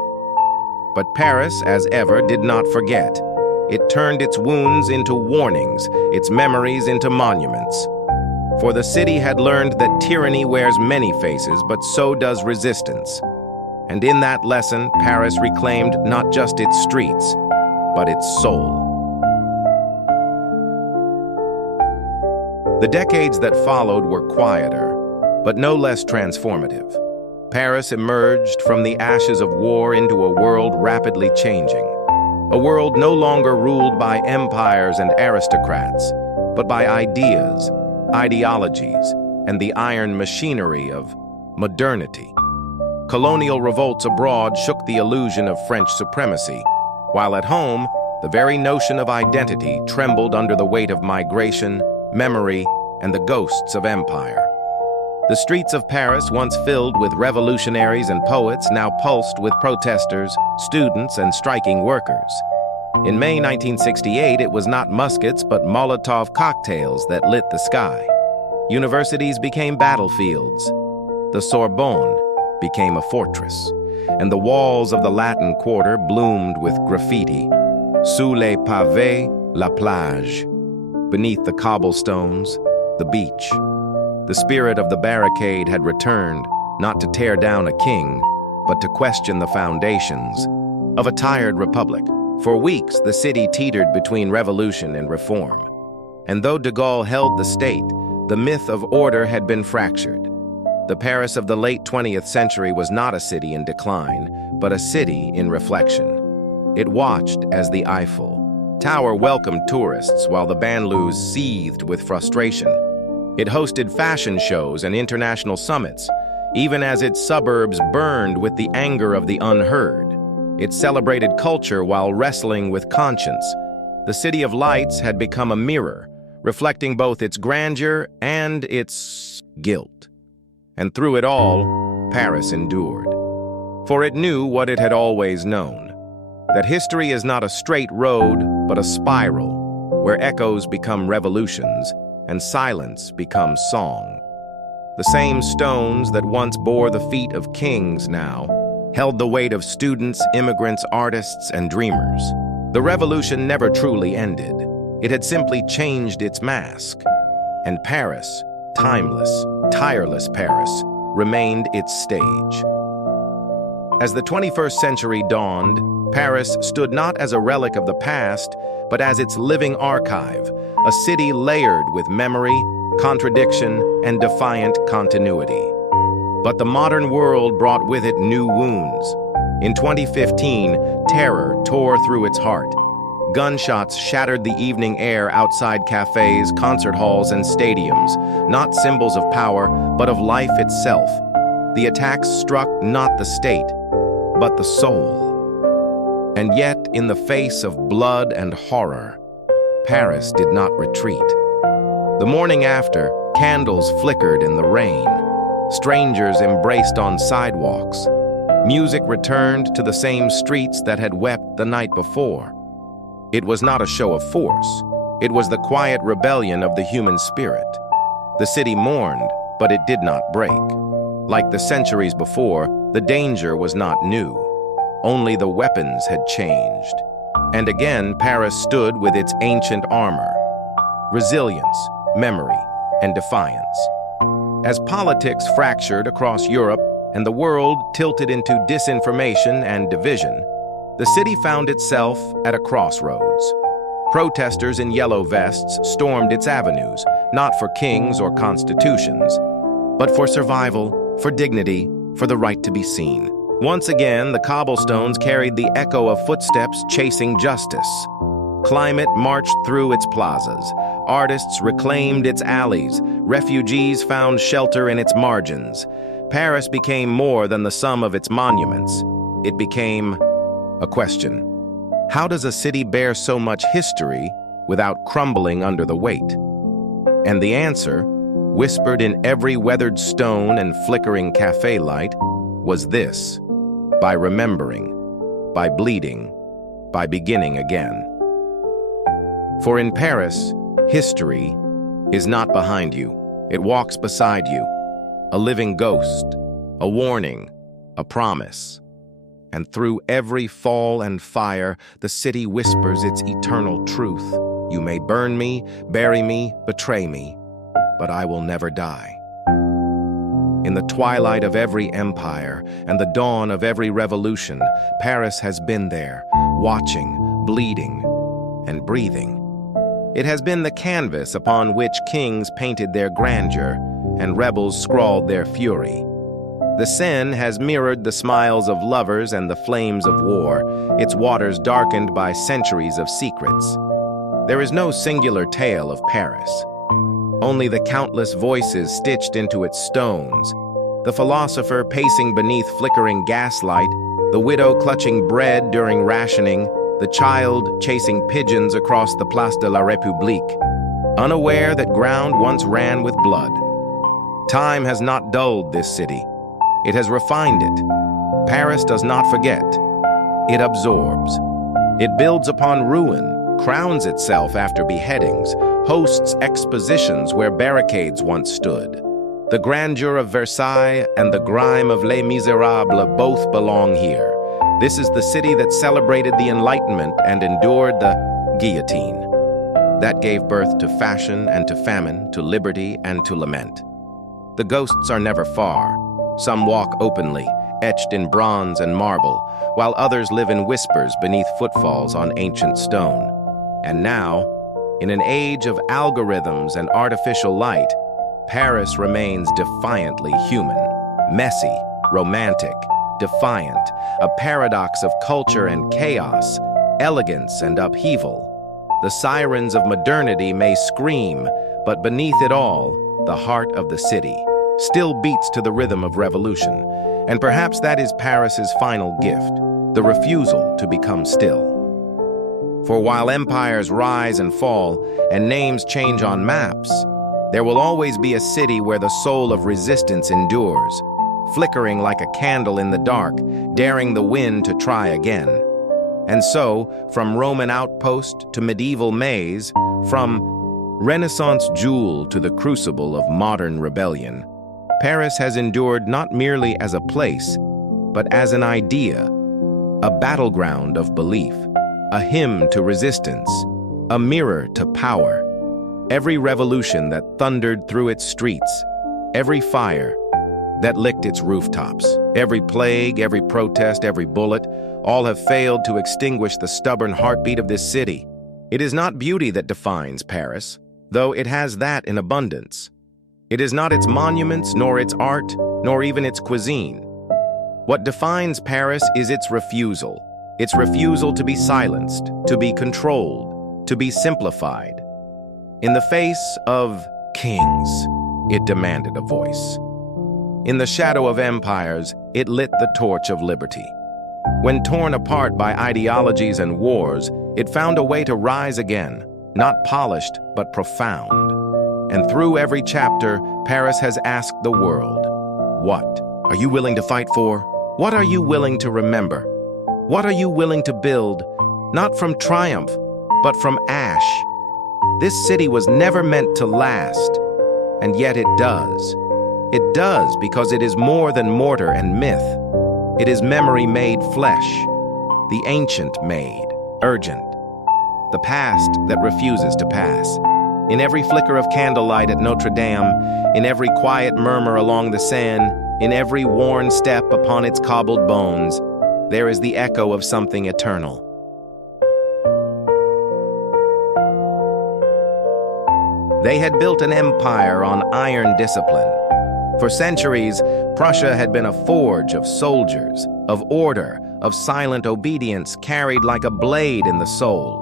But Paris, as ever, did not forget. It turned its wounds into warnings, its memories into monuments. For the city had learned that tyranny wears many faces, but so does resistance. And in that lesson, Paris reclaimed not just its streets, but its soul. The decades that followed were quieter, but no less transformative. Paris emerged from the ashes of war into a world rapidly changing. A world no longer ruled by empires and aristocrats, but by ideas, ideologies, and the iron machinery of modernity. Colonial revolts abroad shook the illusion of French supremacy, while at home, the very notion of identity trembled under the weight of migration, memory, and the ghosts of empire. The streets of Paris, once filled with revolutionaries and poets, now pulsed with protesters, students, and striking workers. In May 1968, it was not muskets but Molotov cocktails that lit the sky. Universities became battlefields. The Sorbonne became a fortress, and the walls of the Latin Quarter bloomed with graffiti. Sous les pavés, la plage. Beneath the cobblestones, the beach. The spirit of the barricade had returned, not to tear down a king, but to question the foundations of a tired republic. For weeks, the city teetered between revolution and reform. And though de Gaulle held the state, the myth of order had been fractured. The Paris of the late 20th century was not a city in decline, but a city in reflection. It watched as the Eiffel Tower welcomed tourists while the banlieues seethed with frustration. It hosted fashion shows and international summits, even as its suburbs burned with the anger of the unheard. It celebrated culture while wrestling with conscience. The City of Lights had become a mirror, reflecting both its grandeur and its guilt. And through it all, Paris endured. For it knew what it had always known, that history is not a straight road, but a spiral, where echoes become revolutions and silence becomes song. The same stones that once bore the feet of kings now held the weight of students, immigrants, artists, and dreamers. The revolution never truly ended. It had simply changed its mask. And Paris, timeless, tireless Paris, remained its stage. As the 21st century dawned, Paris stood not as a relic of the past, but as its living archive, a city layered with memory, contradiction, and defiant continuity. But the modern world brought with it new wounds. In 2015, terror tore through its heart. Gunshots shattered the evening air outside cafes, concert halls, and stadiums, not symbols of power, but of life itself. The attacks struck not the state, but the soul. And yet, in the face of blood and horror, Paris did not retreat. The morning after, candles flickered in the rain. Strangers embraced on sidewalks. Music returned to the same streets that had wept the night before. It was not a show of force. It was the quiet rebellion of the human spirit. The city mourned, but it did not break. Like the centuries before, the danger was not new. Only the weapons had changed. And again, Paris stood with its ancient armor: resilience, memory, and defiance. As politics fractured across Europe and the world tilted into disinformation and division, the city found itself at a crossroads. Protesters in yellow vests stormed its avenues, not for kings or constitutions, but for survival, for dignity, for the right to be seen. Once again, the cobblestones carried the echo of footsteps chasing justice. Climate marched through its plazas. Artists reclaimed its alleys. Refugees found shelter in its margins. Paris became more than the sum of its monuments. It became a question. How does a city bear so much history without crumbling under the weight? And the answer, whispered in every weathered stone and flickering cafe light, was this: by remembering, by bleeding, by beginning again. For in Paris, history is not behind you. It walks beside you, a living ghost, a warning, a promise. And through every fall and fire, the city whispers its eternal truth. You may burn me, bury me, betray me, but I will never die. In the twilight of every empire and the dawn of every revolution, Paris has been there, watching, bleeding, and breathing. It has been the canvas upon which kings painted their grandeur and rebels scrawled their fury. The Seine has mirrored the smiles of lovers and the flames of war, its waters darkened by centuries of secrets. There is no singular tale of Paris, only the countless voices stitched into its stones, the philosopher pacing beneath flickering gaslight, the widow clutching bread during rationing, the child chasing pigeons across the Place de la République, unaware that ground once ran with blood. Time has not dulled this city. It has refined it. Paris does not forget. It absorbs. It builds upon ruin, crowns itself after beheadings, hosts expositions where barricades once stood. The grandeur of Versailles and the grime of Les Miserables both belong here. This is the city that celebrated the Enlightenment and endured the guillotine. That gave birth to fashion and to famine, to liberty and to lament. The ghosts are never far. Some walk openly, etched in bronze and marble, while others live in whispers beneath footfalls on ancient stone. And now, in an age of algorithms and artificial light, Paris remains defiantly human, messy, romantic, defiant, a paradox of culture and chaos, elegance and upheaval. The sirens of modernity may scream, but beneath it all, the heart of the city still beats to the rhythm of revolution. And perhaps that is Paris's final gift, the refusal to become still. For while empires rise and fall and names change on maps, there will always be a city where the soul of resistance endures, flickering like a candle in the dark, daring the wind to try again. And so, from Roman outpost to medieval maze, from Renaissance jewel to the crucible of modern rebellion, Paris has endured not merely as a place, but as an idea, a battleground of belief, a hymn to resistance, a mirror to power. Every revolution that thundered through its streets, every fire that licked its rooftops, every plague, every protest, every bullet, all have failed to extinguish the stubborn heartbeat of this city. It is not beauty that defines Paris, though it has that in abundance. It is not its monuments, nor its art, nor even its cuisine. What defines Paris is its refusal to be silenced, to be controlled, to be simplified. In the face of kings, it demanded a voice. In the shadow of empires, it lit the torch of liberty. When torn apart by ideologies and wars, it found a way to rise again, not polished, but profound. And through every chapter, Paris has asked the world, what are you willing to fight for? What are you willing to remember? What are you willing to build, not from triumph, but from ash? This city was never meant to last, and yet it does. It does because it is more than mortar and myth. It is memory made flesh, the ancient made urgent, the past that refuses to pass. In every flicker of candlelight at Notre Dame, in every quiet murmur along the Seine, in every worn step upon its cobbled bones, there is the echo of something eternal. They had built an empire on iron discipline. For centuries, Prussia had been a forge of soldiers, of order, of silent obedience carried like a blade in the soul.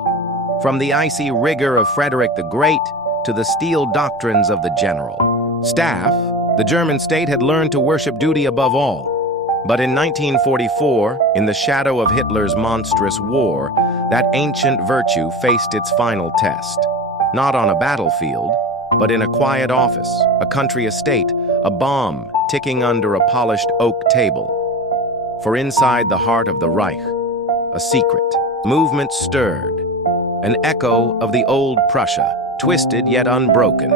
From the icy rigor of Frederick the Great to the steel doctrines of the general staff, the German state had learned to worship duty above all. But in 1944, in the shadow of Hitler's monstrous war, that ancient virtue faced its final test. Not on a battlefield, but in a quiet office, a country estate, a bomb ticking under a polished oak table. For inside the heart of the Reich, a secret movement stirred, an echo of the old Prussia, twisted yet unbroken,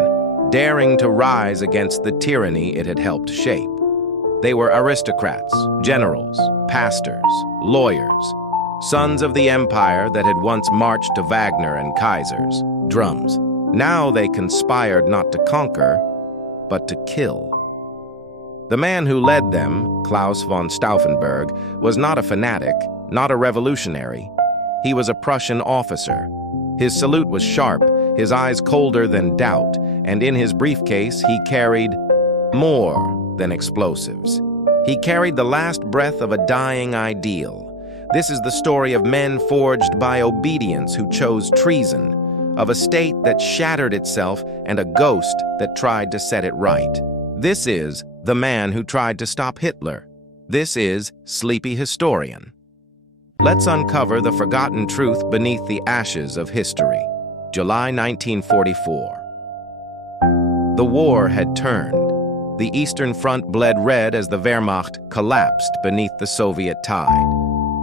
daring to rise against the tyranny it had helped shape. They were aristocrats, generals, pastors, lawyers, sons of the empire that had once marched to Wagner and Kaiser's drums. Now they conspired not to conquer, but to kill. The man who led them, Claus von Stauffenberg, was not a fanatic, not a revolutionary. He was a Prussian officer. His salute was sharp, his eyes colder than doubt, and in his briefcase he carried more than explosives. He carried the last breath of a dying ideal. This is the story of men forged by obedience who chose treason, of a state that shattered itself and a ghost that tried to set it right. This is the man who tried to stop Hitler. This is Sleepy Historian. Let's uncover the forgotten truth beneath the ashes of history. July 1944. The war had turned. The Eastern Front bled red as the Wehrmacht collapsed beneath the Soviet tide.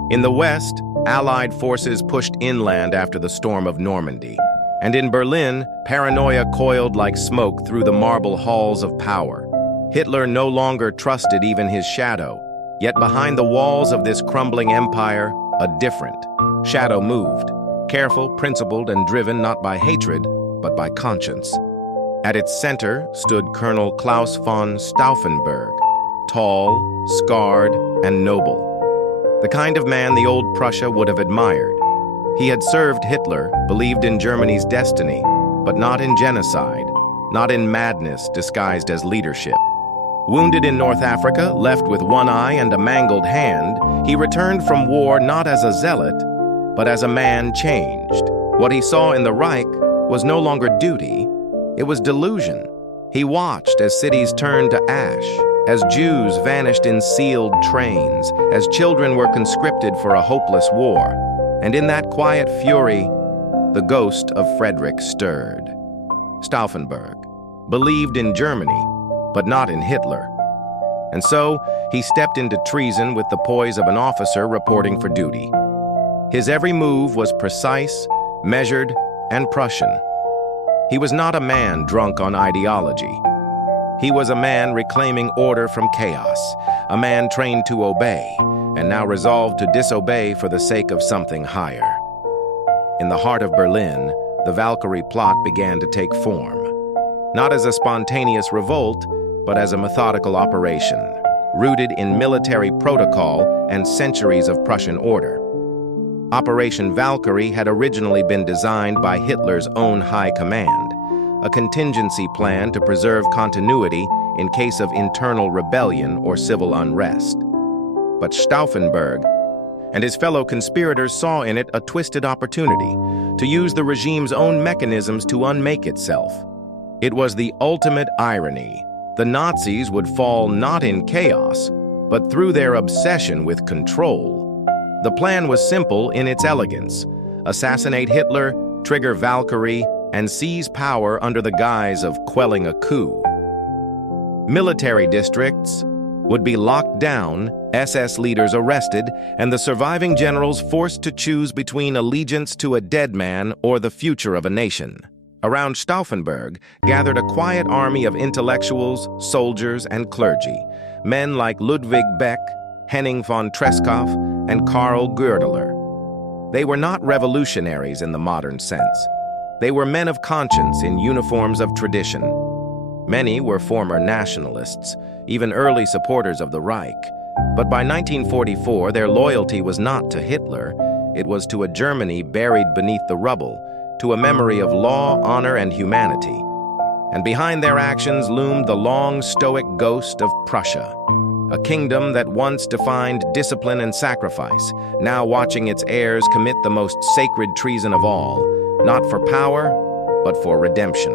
In the West, Allied forces pushed inland after the storm of Normandy. And in Berlin, paranoia coiled like smoke through the marble halls of power. Hitler no longer trusted even his shadow. Yet behind the walls of this crumbling empire, a different shadow moved, careful, principled, and driven not by hatred, but by conscience. At its center stood Colonel Claus von Stauffenberg, tall, scarred, and noble. The kind of man the old Prussia would have admired. He had served Hitler, believed in Germany's destiny, but not in genocide, not in madness disguised as leadership. Wounded in North Africa, left with one eye and a mangled hand, he returned from war not as a zealot, but as a man changed. What he saw in the Reich was no longer duty, it was delusion. He watched as cities turned to ash, as Jews vanished in sealed trains, as children were conscripted for a hopeless war. And in that quiet fury, the ghost of Frederick stirred. Stauffenberg believed in Germany, but not in Hitler. And so, he stepped into treason with the poise of an officer reporting for duty. His every move was precise, measured, and Prussian. He was not a man drunk on ideology. He was a man reclaiming order from chaos, a man trained to obey, and now resolved to disobey for the sake of something higher. In the heart of Berlin, the Valkyrie plot began to take form, not as a spontaneous revolt, but as a methodical operation, rooted in military protocol and centuries of Prussian order. Operation Valkyrie had originally been designed by Hitler's own high command, a contingency plan to preserve continuity in case of internal rebellion or civil unrest. But Stauffenberg and his fellow conspirators saw in it a twisted opportunity to use the regime's own mechanisms to unmake itself. It was the ultimate irony. The Nazis would fall not in chaos, but through their obsession with control. The plan was simple in its elegance: assassinate Hitler, trigger Valkyrie, and seize power under the guise of quelling a coup. Military districts would be locked down, SS leaders arrested, and the surviving generals forced to choose between allegiance to a dead man or the future of a nation. Around Stauffenberg gathered a quiet army of intellectuals, soldiers, and clergy, men like Ludwig Beck, Henning von Treschow, and Karl Goerdeler. They were not revolutionaries in the modern sense. They were men of conscience in uniforms of tradition. Many were former nationalists, even early supporters of the Reich. But by 1944, their loyalty was not to Hitler. It was to a Germany buried beneath the rubble, to a memory of law, honor, and humanity. And behind their actions loomed the long, stoic ghost of Prussia, a kingdom that once defined discipline and sacrifice, now watching its heirs commit the most sacred treason of all, not for power, but for redemption.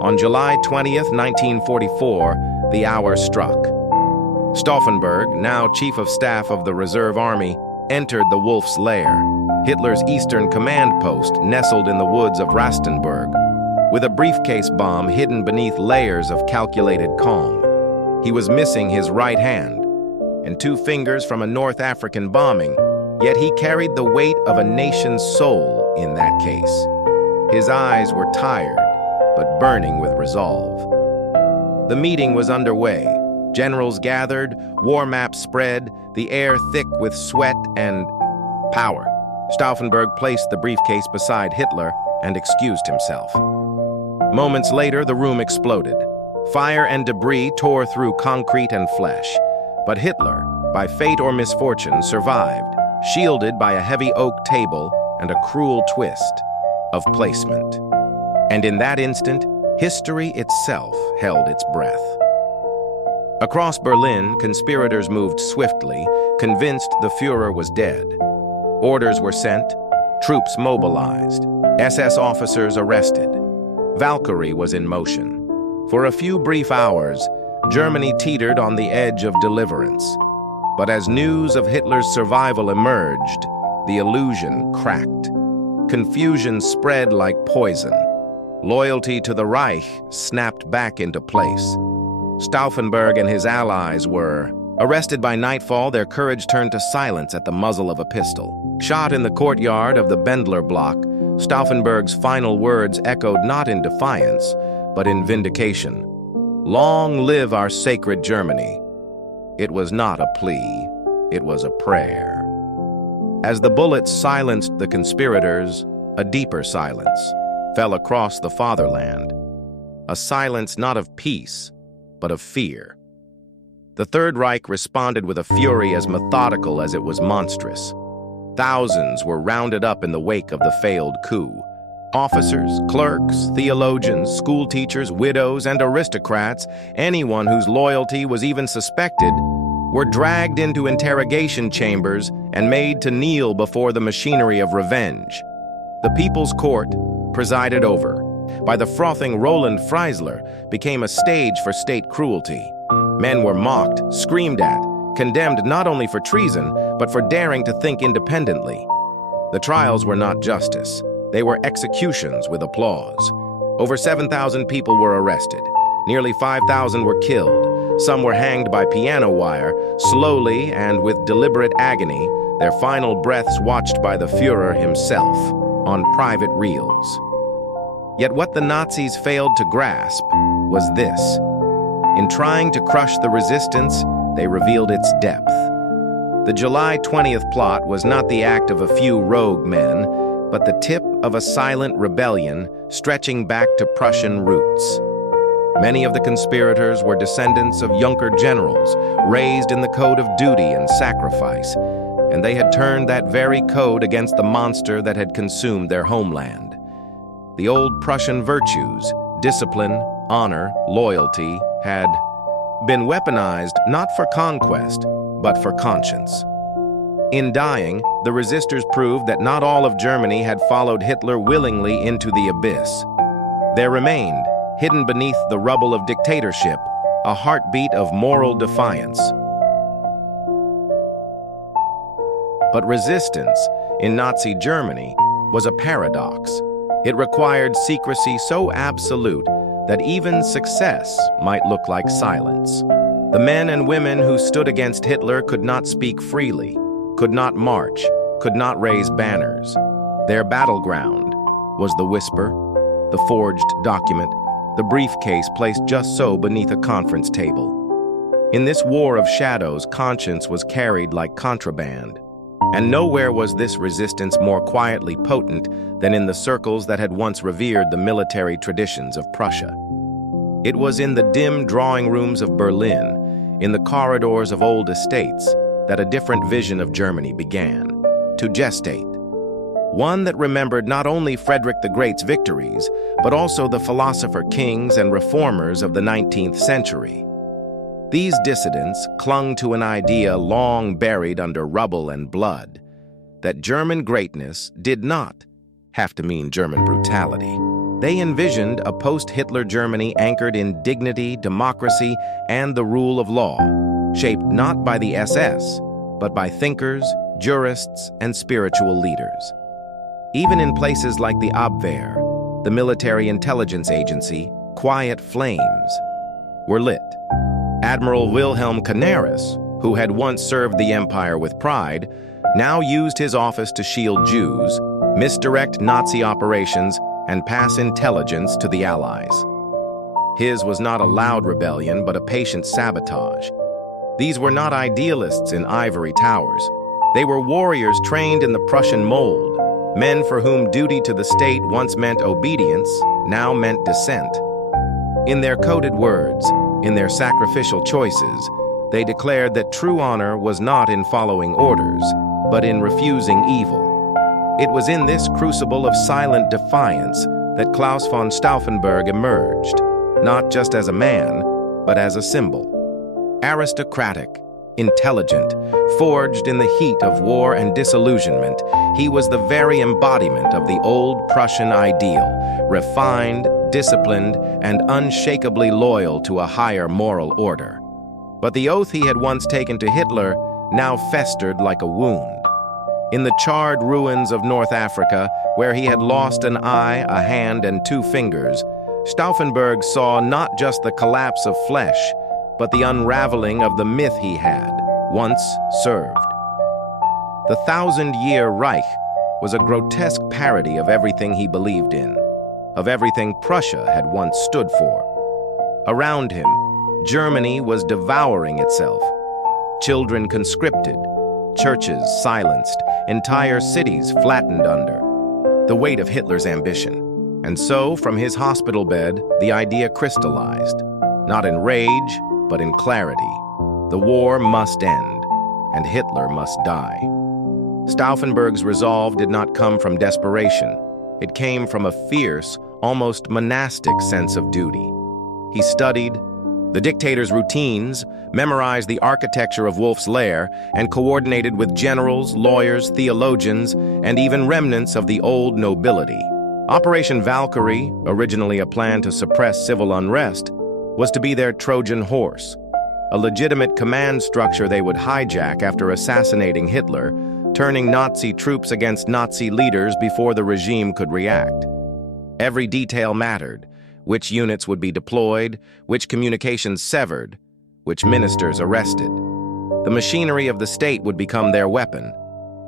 On July 20th, 1944, the hour struck. Stauffenberg, now Chief of Staff of the Reserve Army, entered the Wolf's Lair, Hitler's eastern command post nestled in the woods of Rastenburg, with a briefcase bomb hidden beneath layers of calculated calm. He was missing his right hand and 2 fingers from a North African bombing, yet he carried the weight of a nation's soul in that case. His eyes were tired, but burning with resolve. The meeting was underway. Generals gathered, war maps spread, the air thick with sweat and power. Stauffenberg placed the briefcase beside Hitler and excused himself. Moments later, the room exploded. Fire and debris tore through concrete and flesh. But Hitler, by fate or misfortune, survived, shielded by a heavy oak table and a cruel twist of placement. And in that instant, history itself held its breath. Across Berlin, conspirators moved swiftly, convinced the Führer was dead. Orders were sent, troops mobilized, SS officers arrested. Valkyrie was in motion. For a few brief hours, Germany teetered on the edge of deliverance. But as news of Hitler's survival emerged, the illusion cracked. Confusion spread like poison. Loyalty to the Reich snapped back into place. Stauffenberg and his allies were arrested by nightfall. Their courage turned to silence at the muzzle of a pistol. Shot in the courtyard of the Bendler block, Stauffenberg's final words echoed not in defiance, but in vindication. "Long live our sacred Germany." It was not a plea, it was a prayer. As the bullets silenced the conspirators, a deeper silence fell across the fatherland. A silence not of peace, but of fear. The Third Reich responded with a fury as methodical as it was monstrous. Thousands were rounded up in the wake of the failed coup. Officers, clerks, theologians, school teachers, widows, and aristocrats, anyone whose loyalty was even suspected, were dragged into interrogation chambers and made to kneel before the machinery of revenge. The People's Court, presided over by the frothing Roland Freisler, became a stage for state cruelty. Men were mocked, screamed at, condemned not only for treason, but for daring to think independently. The trials were not justice. They were executions with applause. Over 7,000 people were arrested. Nearly 5,000 were killed. Some were hanged by piano wire, slowly and with deliberate agony, their final breaths watched by the Führer himself, on private reels. Yet what the Nazis failed to grasp was this. In trying to crush the resistance, they revealed its depth. The July 20th plot was not the act of a few rogue men, but the tip of a silent rebellion stretching back to Prussian roots. Many of the conspirators were descendants of Junker generals, raised in the code of duty and sacrifice, and they had turned that very code against the monster that had consumed their homeland. The old Prussian virtues, discipline, honor, loyalty, had been weaponized not for conquest, but for conscience. In dying, the resistors proved that not all of Germany had followed Hitler willingly into the abyss. There remained, hidden beneath the rubble of dictatorship, a heartbeat of moral defiance. But resistance in Nazi Germany was a paradox. It required secrecy so absolute that even success might look like silence. The men and women who stood against Hitler could not speak freely, could not march, could not raise banners. Their battleground was the whisper, the forged document, the briefcase placed just so beneath a conference table. In this war of shadows, conscience was carried like contraband. And nowhere was this resistance more quietly potent than in the circles that had once revered the military traditions of Prussia. It was in the dim drawing rooms of Berlin, in the corridors of old estates, that a different vision of Germany began to gestate. One that remembered not only Frederick the Great's victories, but also the philosopher kings and reformers of the 19th century. These dissidents clung to an idea long buried under rubble and blood, that German greatness did not have to mean German brutality. They envisioned a post-Hitler Germany anchored in dignity, democracy, and the rule of law, shaped not by the SS, but by thinkers, jurists, and spiritual leaders. Even in places like the Abwehr, the military intelligence agency, quiet flames were lit. Admiral Wilhelm Canaris, who had once served the empire with pride, now used his office to shield Jews, misdirect Nazi operations, and pass intelligence to the Allies. His was not a loud rebellion, but a patient sabotage. These were not idealists in ivory towers. They were warriors trained in the Prussian mold, men for whom duty to the state once meant obedience, now meant dissent. In their coded words, in their sacrificial choices, they declared that true honor was not in following orders, but in refusing evil. It was in this crucible of silent defiance that Claus von Stauffenberg emerged, not just as a man, but as a symbol. Aristocratic, intelligent, forged in the heat of war and disillusionment, he was the very embodiment of the old Prussian ideal, refined, disciplined, and unshakably loyal to a higher moral order. But the oath he had once taken to Hitler now festered like a wound. In the charred ruins of North Africa, where he had lost an eye, a hand, and 2 fingers, Stauffenberg saw not just the collapse of flesh, but the unraveling of the myth he had once served. The 1,000-year Reich was a grotesque parody of everything he believed in, of everything Prussia had once stood for. Around him, Germany was devouring itself. Children conscripted, churches silenced, entire cities flattened under the weight of Hitler's ambition. And so, from his hospital bed, the idea crystallized, not in rage, but in clarity. The war must end, and Hitler must die. Stauffenberg's resolve did not come from desperation. It came from a fierce, almost monastic sense of duty. He studied the dictator's routines, memorized the architecture of Wolf's Lair, and coordinated with generals, lawyers, theologians, and even remnants of the old nobility. Operation Valkyrie, originally a plan to suppress civil unrest, was to be their Trojan horse, a legitimate command structure they would hijack after assassinating Hitler, turning Nazi troops against Nazi leaders before the regime could react. Every detail mattered: which units would be deployed, which communications severed, which ministers arrested. The machinery of the state would become their weapon,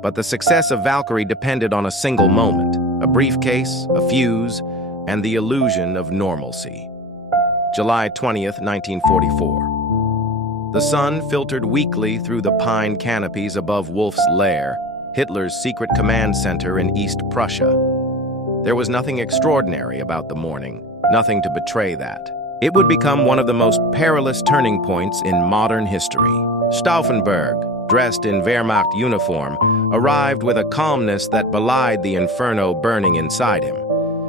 but the success of Valkyrie depended on a single moment: a briefcase, a fuse, and the illusion of normalcy. July 20th, 1944. The sun filtered weakly through the pine canopies above Wolf's Lair, Hitler's secret command center in East Prussia. There was nothing extraordinary about the morning, nothing to betray that. It would become one of the most perilous turning points in modern history. Stauffenberg, dressed in Wehrmacht uniform, arrived with a calmness that belied the inferno burning inside him.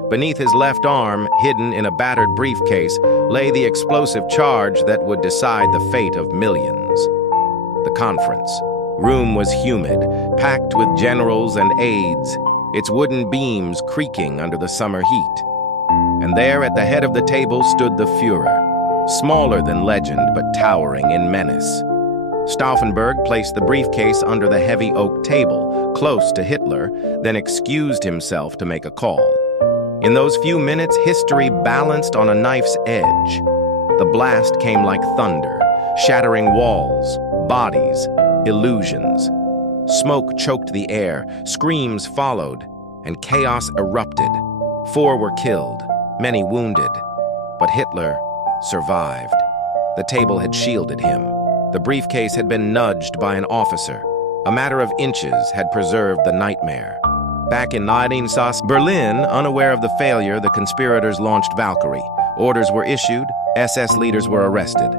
Beneath his left arm, hidden in a battered briefcase, lay the explosive charge that would decide the fate of millions. The conference room was humid, packed with generals and aides, its wooden beams creaking under the summer heat. And there at the head of the table stood the Führer, smaller than legend but towering in menace. Stauffenberg placed the briefcase under the heavy oak table, close to Hitler, then excused himself to make a call. In those few minutes, history balanced on a knife's edge. The blast came like thunder, shattering walls, bodies, illusions. Smoke choked the air, screams followed, and chaos erupted. 4 were killed, many wounded, but Hitler survived. The table had shielded him. The briefcase had been nudged by an officer. A matter of inches had preserved the nightmare. Back in Leidenschaft, Berlin, unaware of the failure, the conspirators launched Valkyrie. Orders were issued, SS leaders were arrested.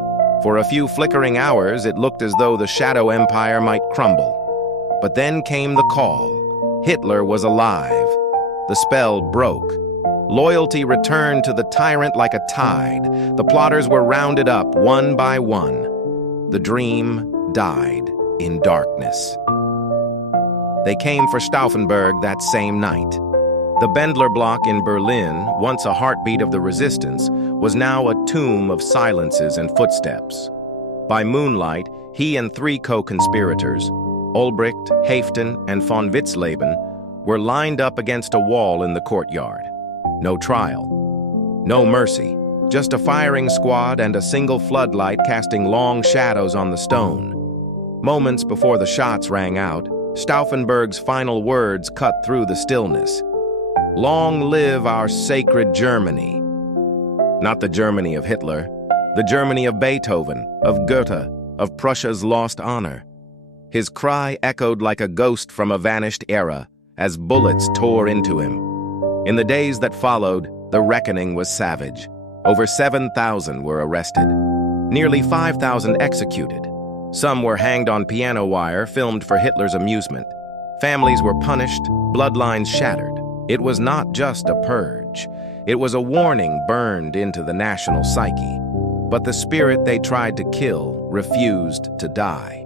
For a few flickering hours, it looked as though the Shadow Empire might crumble. But then came the call. Hitler was alive. The spell broke. Loyalty returned to the tyrant like a tide. The plotters were rounded up one by one. The dream died in darkness. They came for Stauffenberg that same night. The Bendler block in Berlin, once a heartbeat of the resistance, was now a tomb of silences and footsteps. By moonlight, he and 3 co-conspirators, Ulbricht, Haften, and von Witzleben, were lined up against a wall in the courtyard. No trial, no mercy, just a firing squad and a single floodlight casting long shadows on the stone. Moments before the shots rang out, Stauffenberg's final words cut through the stillness. "Long live our sacred Germany." Not the Germany of Hitler, the Germany of Beethoven, of Goethe, of Prussia's lost honor. His cry echoed like a ghost from a vanished era as bullets tore into him. In the days that followed, the reckoning was savage. Over 7,000 were arrested, nearly 5,000 executed. Some were hanged on piano wire, filmed for Hitler's amusement. Families were punished, bloodlines shattered. It was not just a purge. It was a warning burned into the national psyche. But the spirit they tried to kill refused to die.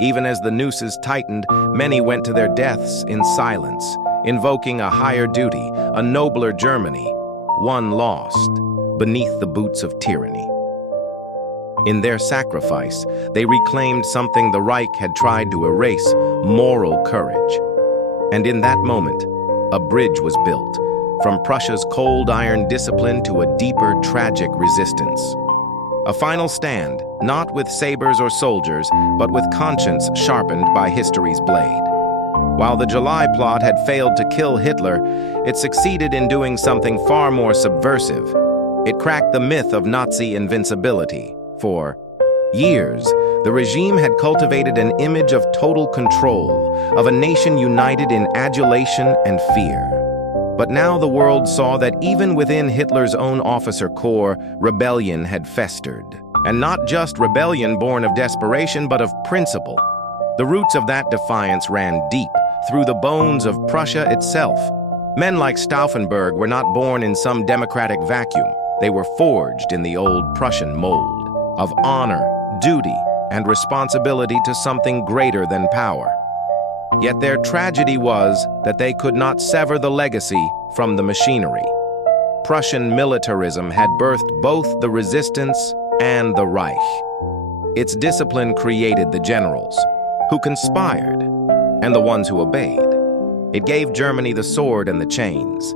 Even as the nooses tightened, many went to their deaths in silence, invoking a higher duty, a nobler Germany, one lost beneath the boots of tyranny. In their sacrifice, they reclaimed something the Reich had tried to erase: moral courage. And in that moment, a bridge was built, from Prussia's cold iron discipline to a deeper, tragic resistance. A final stand, not with sabers or soldiers, but with conscience sharpened by history's blade. While the July plot had failed to kill Hitler, it succeeded in doing something far more subversive. It cracked the myth of Nazi invincibility. For years, the regime had cultivated an image of total control, of a nation united in adulation and fear. But now the world saw that even within Hitler's own officer corps, rebellion had festered. And not just rebellion born of desperation, but of principle. The roots of that defiance ran deep, through the bones of Prussia itself. Men like Stauffenberg were not born in some democratic vacuum. They were forged in the old Prussian mold of honor, duty, and responsibility to something greater than power. Yet their tragedy was that they could not sever the legacy from the machinery. Prussian militarism had birthed both the resistance and the Reich. Its discipline created the generals, who conspired, and the ones who obeyed. It gave Germany the sword and the chains.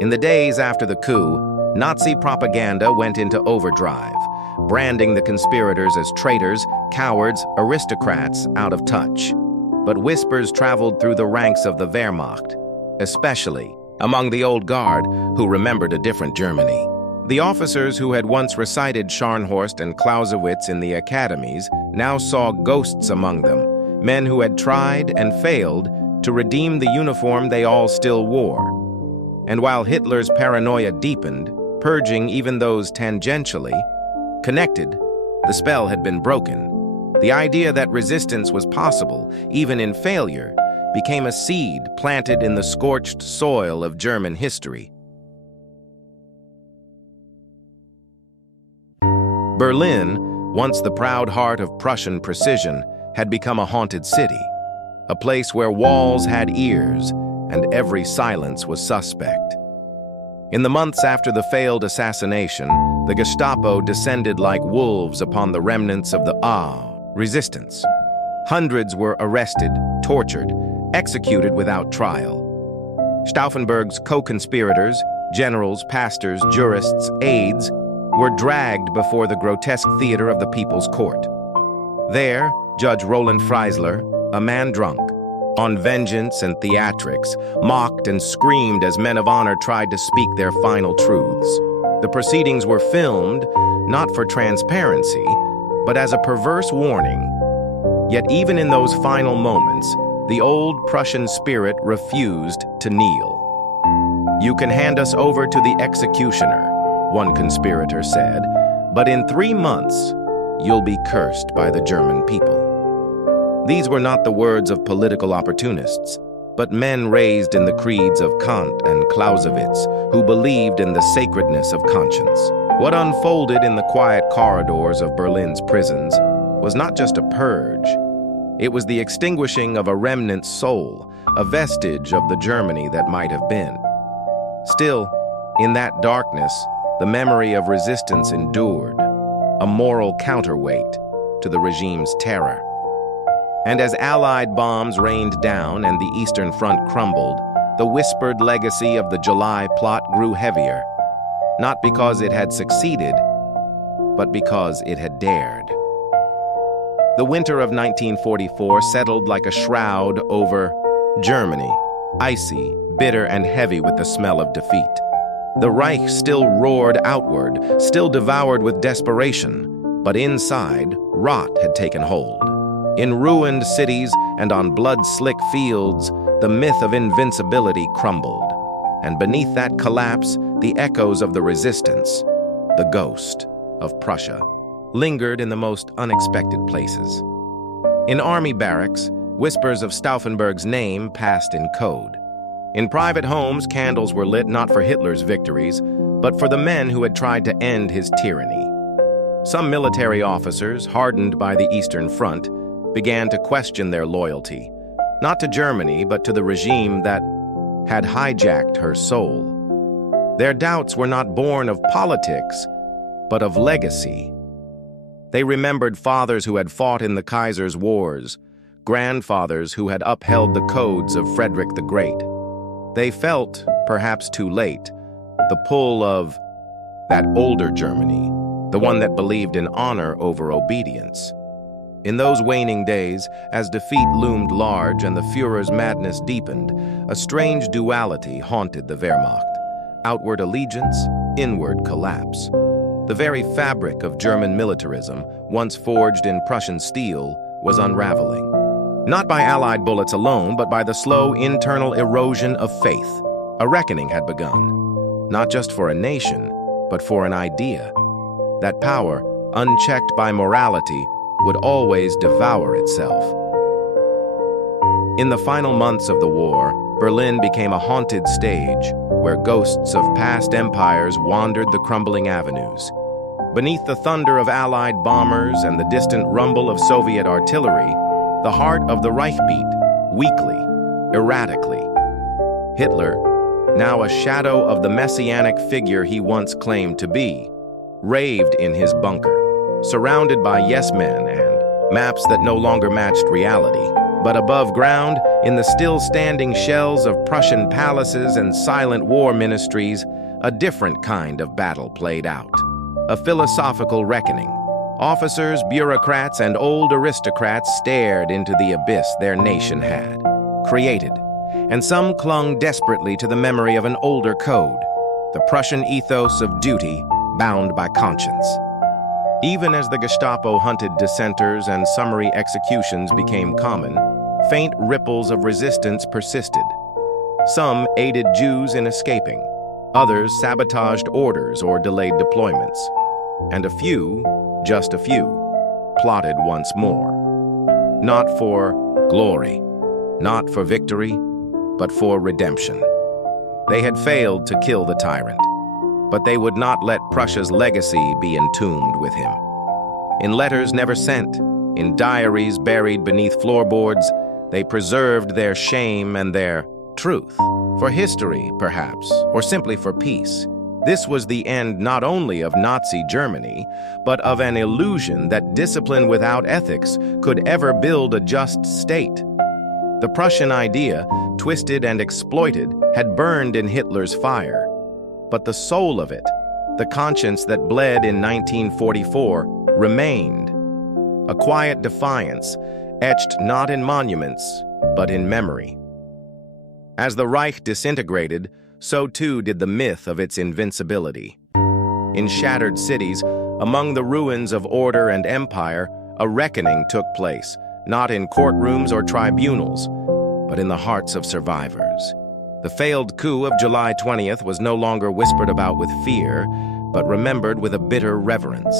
In the days after the coup, Nazi propaganda went into overdrive, branding the conspirators as traitors, cowards, aristocrats out of touch. But whispers traveled through the ranks of the Wehrmacht, especially among the old guard who remembered a different Germany. The officers who had once recited Scharnhorst and Clausewitz in the academies now saw ghosts among them, men who had tried and failed to redeem the uniform they all still wore. And while Hitler's paranoia deepened, purging even those tangentially connected, the spell had been broken. The idea that resistance was possible, even in failure, became a seed planted in the scorched soil of German history. Berlin, once the proud heart of Prussian precision, had become a haunted city, a place where walls had ears and every silence was suspect. In the months after the failed assassination, the Gestapo descended like wolves upon the remnants of the resistance. Hundreds were arrested, tortured, executed without trial. Stauffenberg's co-conspirators, generals, pastors, jurists, aides, were dragged before the grotesque theater of the People's Court. There, Judge Roland Freisler, a man drunk, on vengeance and theatrics, mocked and screamed as men of honor tried to speak their final truths. The proceedings were filmed, not for transparency, but as a perverse warning. Yet even in those final moments, the old Prussian spirit refused to kneel. "You can hand us over to the executioner," one conspirator said, "but in 3 months, you'll be cursed by the German people." These were not the words of political opportunists, but men raised in the creeds of Kant and Clausewitz, who believed in the sacredness of conscience. What unfolded in the quiet corridors of Berlin's prisons was not just a purge. It was the extinguishing of a remnant soul, a vestige of the Germany that might have been. Still, in that darkness, the memory of resistance endured, a moral counterweight to the regime's terror. And as Allied bombs rained down and the Eastern Front crumbled, the whispered legacy of the July plot grew heavier, not because it had succeeded, but because it had dared. The winter of 1944 settled like a shroud over Germany, icy, bitter, and heavy with the smell of defeat. The Reich still roared outward, still devoured with desperation, but inside, rot had taken hold. In ruined cities and on blood-slick fields, the myth of invincibility crumbled. And beneath that collapse, the echoes of the resistance, the ghost of Prussia, lingered in the most unexpected places. In army barracks, whispers of Stauffenberg's name passed in code. In private homes, candles were lit not for Hitler's victories, but for the men who had tried to end his tyranny. Some military officers, hardened by the Eastern Front, began to question their loyalty, not to Germany, but to the regime that had hijacked her soul. Their doubts were not born of politics, but of legacy. They remembered fathers who had fought in the Kaiser's wars, grandfathers who had upheld the codes of Frederick the Great. They felt, perhaps too late, the pull of that older Germany, the one that believed in honor over obedience. In those waning days, as defeat loomed large and the Führer's madness deepened, a strange duality haunted the Wehrmacht. Outward allegiance, inward collapse. The very fabric of German militarism, once forged in Prussian steel, was unraveling. Not by Allied bullets alone, but by the slow internal erosion of faith. A reckoning had begun, not just for a nation, but for an idea. That power, unchecked by morality, would always devour itself. In the final months of the war, Berlin became a haunted stage where ghosts of past empires wandered the crumbling avenues. Beneath the thunder of Allied bombers and the distant rumble of Soviet artillery, the heart of the Reich beat, weakly, erratically. Hitler, now a shadow of the messianic figure he once claimed to be, raved in his bunker, surrounded by yes-men maps that no longer matched reality. But above ground, in the still-standing shells of Prussian palaces and silent war ministries, a different kind of battle played out. A philosophical reckoning. Officers, bureaucrats, and old aristocrats stared into the abyss their nation had created, and some clung desperately to the memory of an older code, the Prussian ethos of duty bound by conscience. Even as the Gestapo hunted dissenters and summary executions became common, faint ripples of resistance persisted. Some aided Jews in escaping, others sabotaged orders or delayed deployments, and a few, just a few, plotted once more. Not for glory, not for victory, but for redemption. They had failed to kill the tyrant, but they would not let Prussia's legacy be entombed with him. In letters never sent, in diaries buried beneath floorboards, they preserved their shame and their truth. For history, perhaps, or simply for peace. This was the end not only of Nazi Germany, but of an illusion that discipline without ethics could ever build a just state. The Prussian idea, twisted and exploited, had burned in Hitler's fire. But the soul of it, the conscience that bled in 1944, remained. A quiet defiance, etched not in monuments, but in memory. As the Reich disintegrated, so too did the myth of its invincibility. In shattered cities, among the ruins of order and empire, a reckoning took place, not in courtrooms or tribunals, but in the hearts of survivors. The failed coup of July 20th was no longer whispered about with fear, but remembered with a bitter reverence.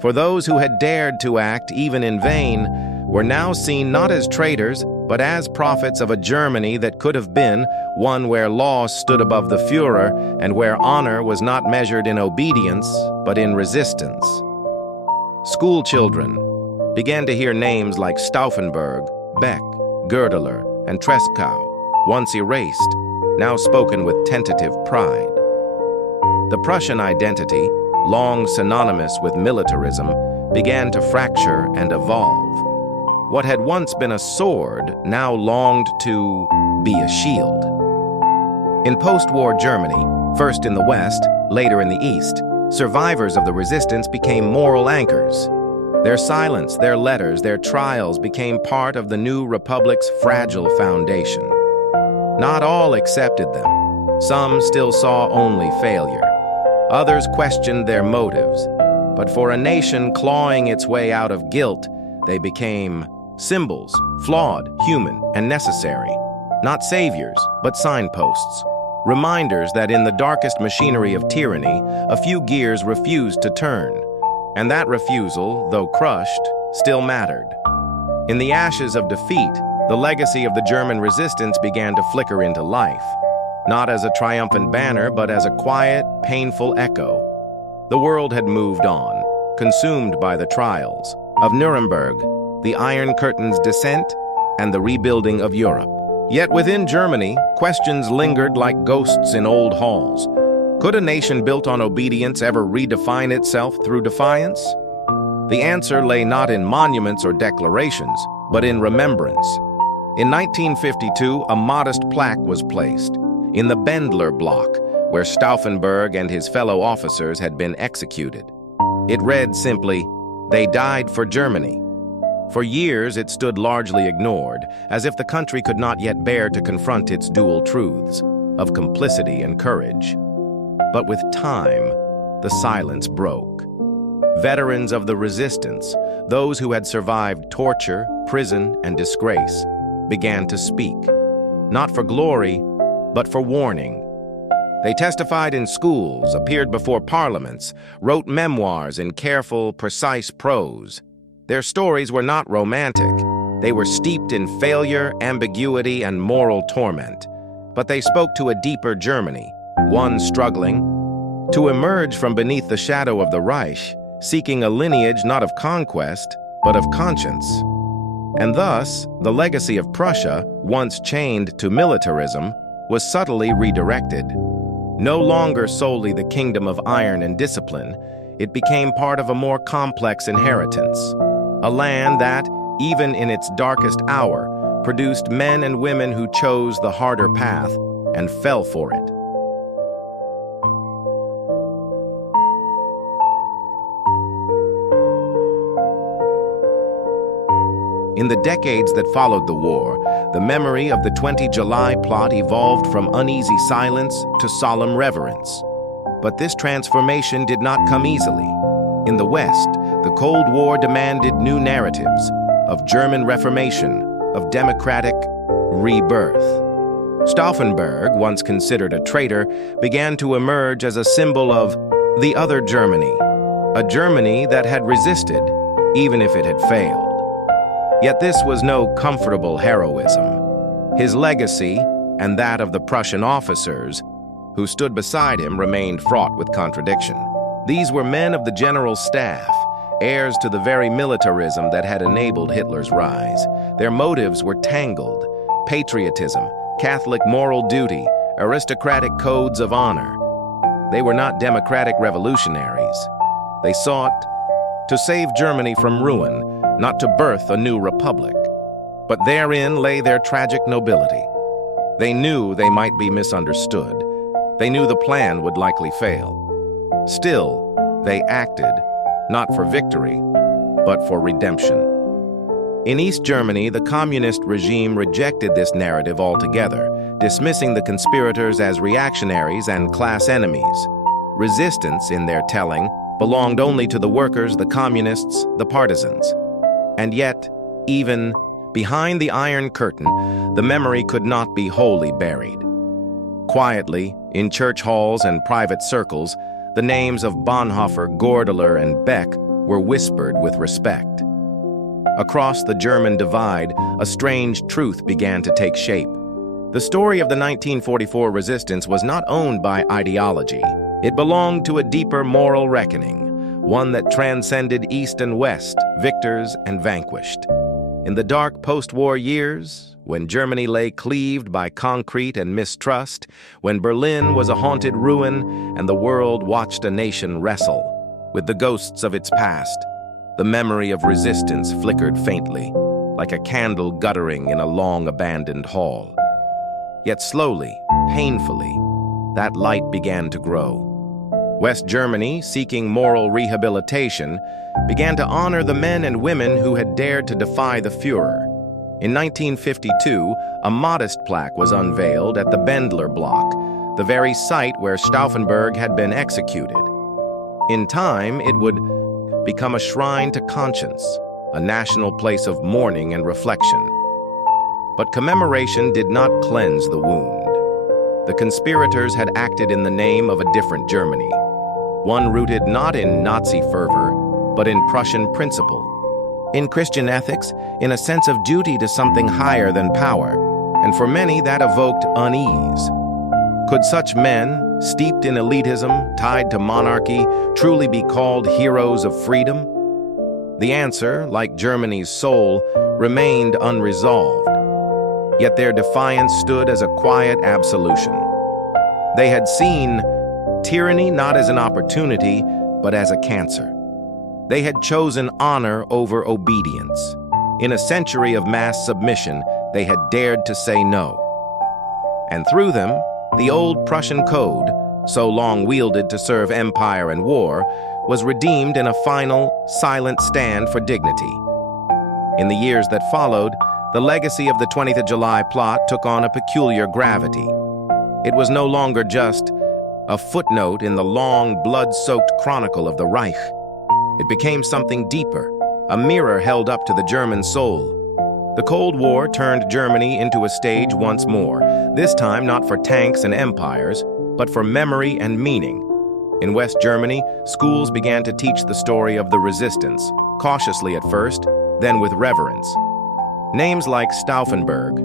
For those who had dared to act, even in vain, were now seen not as traitors, but as prophets of a Germany that could have been one where law stood above the Führer and where honor was not measured in obedience, but in resistance. School children began to hear names like Stauffenberg, Beck, Goerdeler, and Treschow, once erased, now spoken with tentative pride. The Prussian identity, long synonymous with militarism, began to fracture and evolve. What had once been a sword now longed to be a shield. In post-war Germany, first in the West, later in the East, survivors of the resistance became moral anchors. Their silence, their letters, their trials became part of the new republic's fragile foundation. Not all accepted them. Some still saw only failure. Others questioned their motives. But for a nation clawing its way out of guilt, they became symbols, flawed, human, and necessary. Not saviors, but signposts. Reminders that in the darkest machinery of tyranny, a few gears refused to turn. And that refusal, though crushed, still mattered. In the ashes of defeat, the legacy of the German resistance began to flicker into life, not as a triumphant banner, but as a quiet, painful echo. The world had moved on, consumed by the trials of Nuremberg, the Iron Curtain's descent, and the rebuilding of Europe. Yet within Germany, questions lingered like ghosts in old halls. Could a nation built on obedience ever redefine itself through defiance? The answer lay not in monuments or declarations, but in remembrance. In 1952, a modest plaque was placed in the Bendler block, where Stauffenberg and his fellow officers had been executed. It read simply, "They died for Germany." For years, it stood largely ignored, as if the country could not yet bear to confront its dual truths of complicity and courage. But with time, the silence broke. Veterans of the resistance, those who had survived torture, prison, and disgrace, began to speak, not for glory, but for warning. They testified in schools, appeared before parliaments, wrote memoirs in careful, precise prose. Their stories were not romantic. They were steeped in failure, ambiguity, and moral torment. But they spoke to a deeper Germany, one struggling to emerge from beneath the shadow of the Reich, seeking a lineage not of conquest, but of conscience. And thus, the legacy of Prussia, once chained to militarism, was subtly redirected. No longer solely the kingdom of iron and discipline, it became part of a more complex inheritance, a land that, even in its darkest hour, produced men and women who chose the harder path and fell for it. In the decades that followed the war, the memory of the 20 July plot evolved from uneasy silence to solemn reverence. But this transformation did not come easily. In the West, the Cold War demanded new narratives of German Reformation, of democratic rebirth. Stauffenberg, once considered a traitor, began to emerge as a symbol of the other Germany, a Germany that had resisted, even if it had failed. Yet this was no comfortable heroism. His legacy, and that of the Prussian officers who stood beside him, remained fraught with contradiction. These were men of the general staff, heirs to the very militarism that had enabled Hitler's rise. Their motives were tangled: patriotism, Catholic moral duty, aristocratic codes of honor. They were not democratic revolutionaries. They sought to save Germany from ruin, not to birth a new republic. But therein lay their tragic nobility. They knew they might be misunderstood. They knew the plan would likely fail. Still, they acted, not for victory, but for redemption. In East Germany, the communist regime rejected this narrative altogether, dismissing the conspirators as reactionaries and class enemies. Resistance, in their telling, belonged only to the workers, the communists, the partisans. And yet, even behind the Iron Curtain, the memory could not be wholly buried. Quietly, in church halls and private circles, the names of Bonhoeffer, Gordeler, and Beck were whispered with respect. Across the German divide, a strange truth began to take shape. The story of the 1944 resistance was not owned by ideology. It belonged to a deeper moral reckoning, one that transcended East and West, victors and vanquished. In the dark post-war years, when Germany lay cleaved by concrete and mistrust, when Berlin was a haunted ruin and the world watched a nation wrestle with the ghosts of its past, the memory of resistance flickered faintly, like a candle guttering in a long-abandoned hall. Yet slowly, painfully, that light began to grow. West Germany, seeking moral rehabilitation, began to honor the men and women who had dared to defy the Führer. In 1952, a modest plaque was unveiled at the Bendler Block, the very site where Stauffenberg had been executed. In time, it would become a shrine to conscience, a national place of mourning and reflection. But commemoration did not cleanse the wound. The conspirators had acted in the name of a different Germany, one rooted not in Nazi fervor, but in Prussian principle, in Christian ethics, in a sense of duty to something higher than power, and for many that evoked unease. Could such men, steeped in elitism, tied to monarchy, truly be called heroes of freedom? The answer, like Germany's soul, remained unresolved. Yet their defiance stood as a quiet absolution. They had seen tyranny not as an opportunity, but as a cancer. They had chosen honor over obedience. In a century of mass submission, they had dared to say no. And through them, the old Prussian code, so long wielded to serve empire and war, was redeemed in a final, silent stand for dignity. In the years that followed, the legacy of the 20th of July plot took on a peculiar gravity. It was no longer just a footnote in the long, blood-soaked chronicle of the Reich. It became something deeper, a mirror held up to the German soul. The Cold War turned Germany into a stage once more, this time not for tanks and empires, but for memory and meaning. In West Germany, schools began to teach the story of the resistance, cautiously at first, then with reverence. Names like Stauffenberg,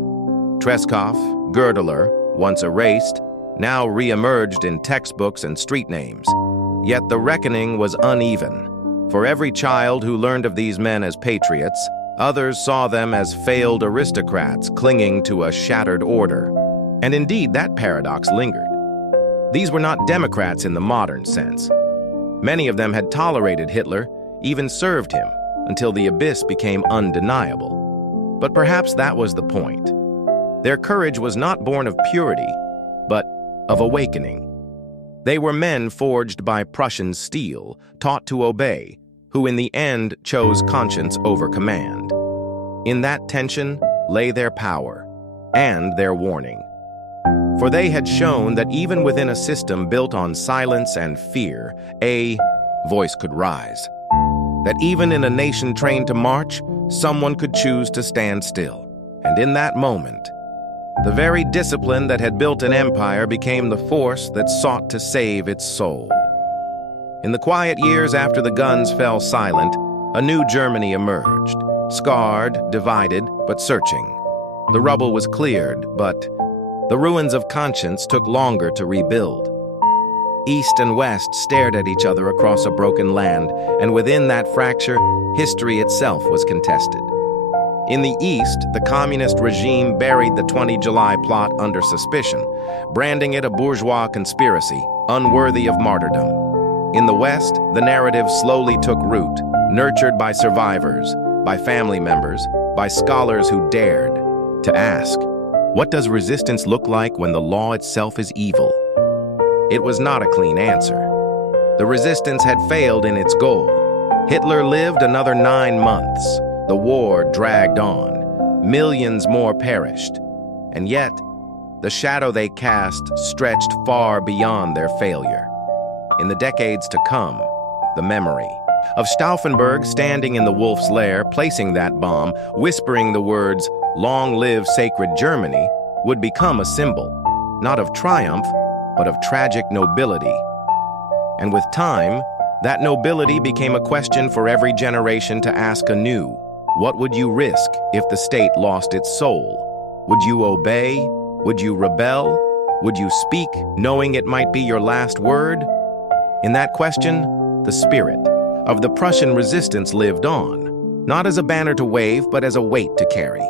Treschow, Gördeler, once erased, now re-emerged in textbooks and street names. Yet the reckoning was uneven. For every child who learned of these men as patriots, others saw them as failed aristocrats clinging to a shattered order. And indeed, that paradox lingered. These were not Democrats in the modern sense. Many of them had tolerated Hitler, even served him, until the abyss became undeniable. But perhaps that was the point. Their courage was not born of purity, but of awakening. They were men forged by Prussian steel, taught to obey, who in the end chose conscience over command. In that tension lay their power and their warning. For they had shown that even within a system built on silence and fear, a voice could rise. That even in a nation trained to march, someone could choose to stand still. And in that moment, the very discipline that had built an empire became the force that sought to save its soul. In the quiet years after the guns fell silent, a new Germany emerged, scarred, divided, but searching. The rubble was cleared, but the ruins of conscience took longer to rebuild. East and West stared at each other across a broken land, and within that fracture, history itself was contested. In the East, the communist regime buried the 20 July plot under suspicion, branding it a bourgeois conspiracy, unworthy of martyrdom. In the West, the narrative slowly took root, nurtured by survivors, by family members, by scholars who dared to ask, what does resistance look like when the law itself is evil? It was not a clean answer. The resistance had failed in its goal. Hitler lived another 9 months. The war dragged on. Millions more perished. And yet, the shadow they cast stretched far beyond their failure. In the decades to come, the memory of Stauffenberg standing in the Wolf's Lair, placing that bomb, whispering the words, "Long live sacred Germany," would become a symbol, not of triumph, but of tragic nobility. And with time, that nobility became a question for every generation to ask anew. What would you risk if the state lost its soul? Would you obey? Would you rebel? Would you speak, knowing it might be your last word? In that question, the spirit of the Prussian resistance lived on, not as a banner to wave, but as a weight to carry.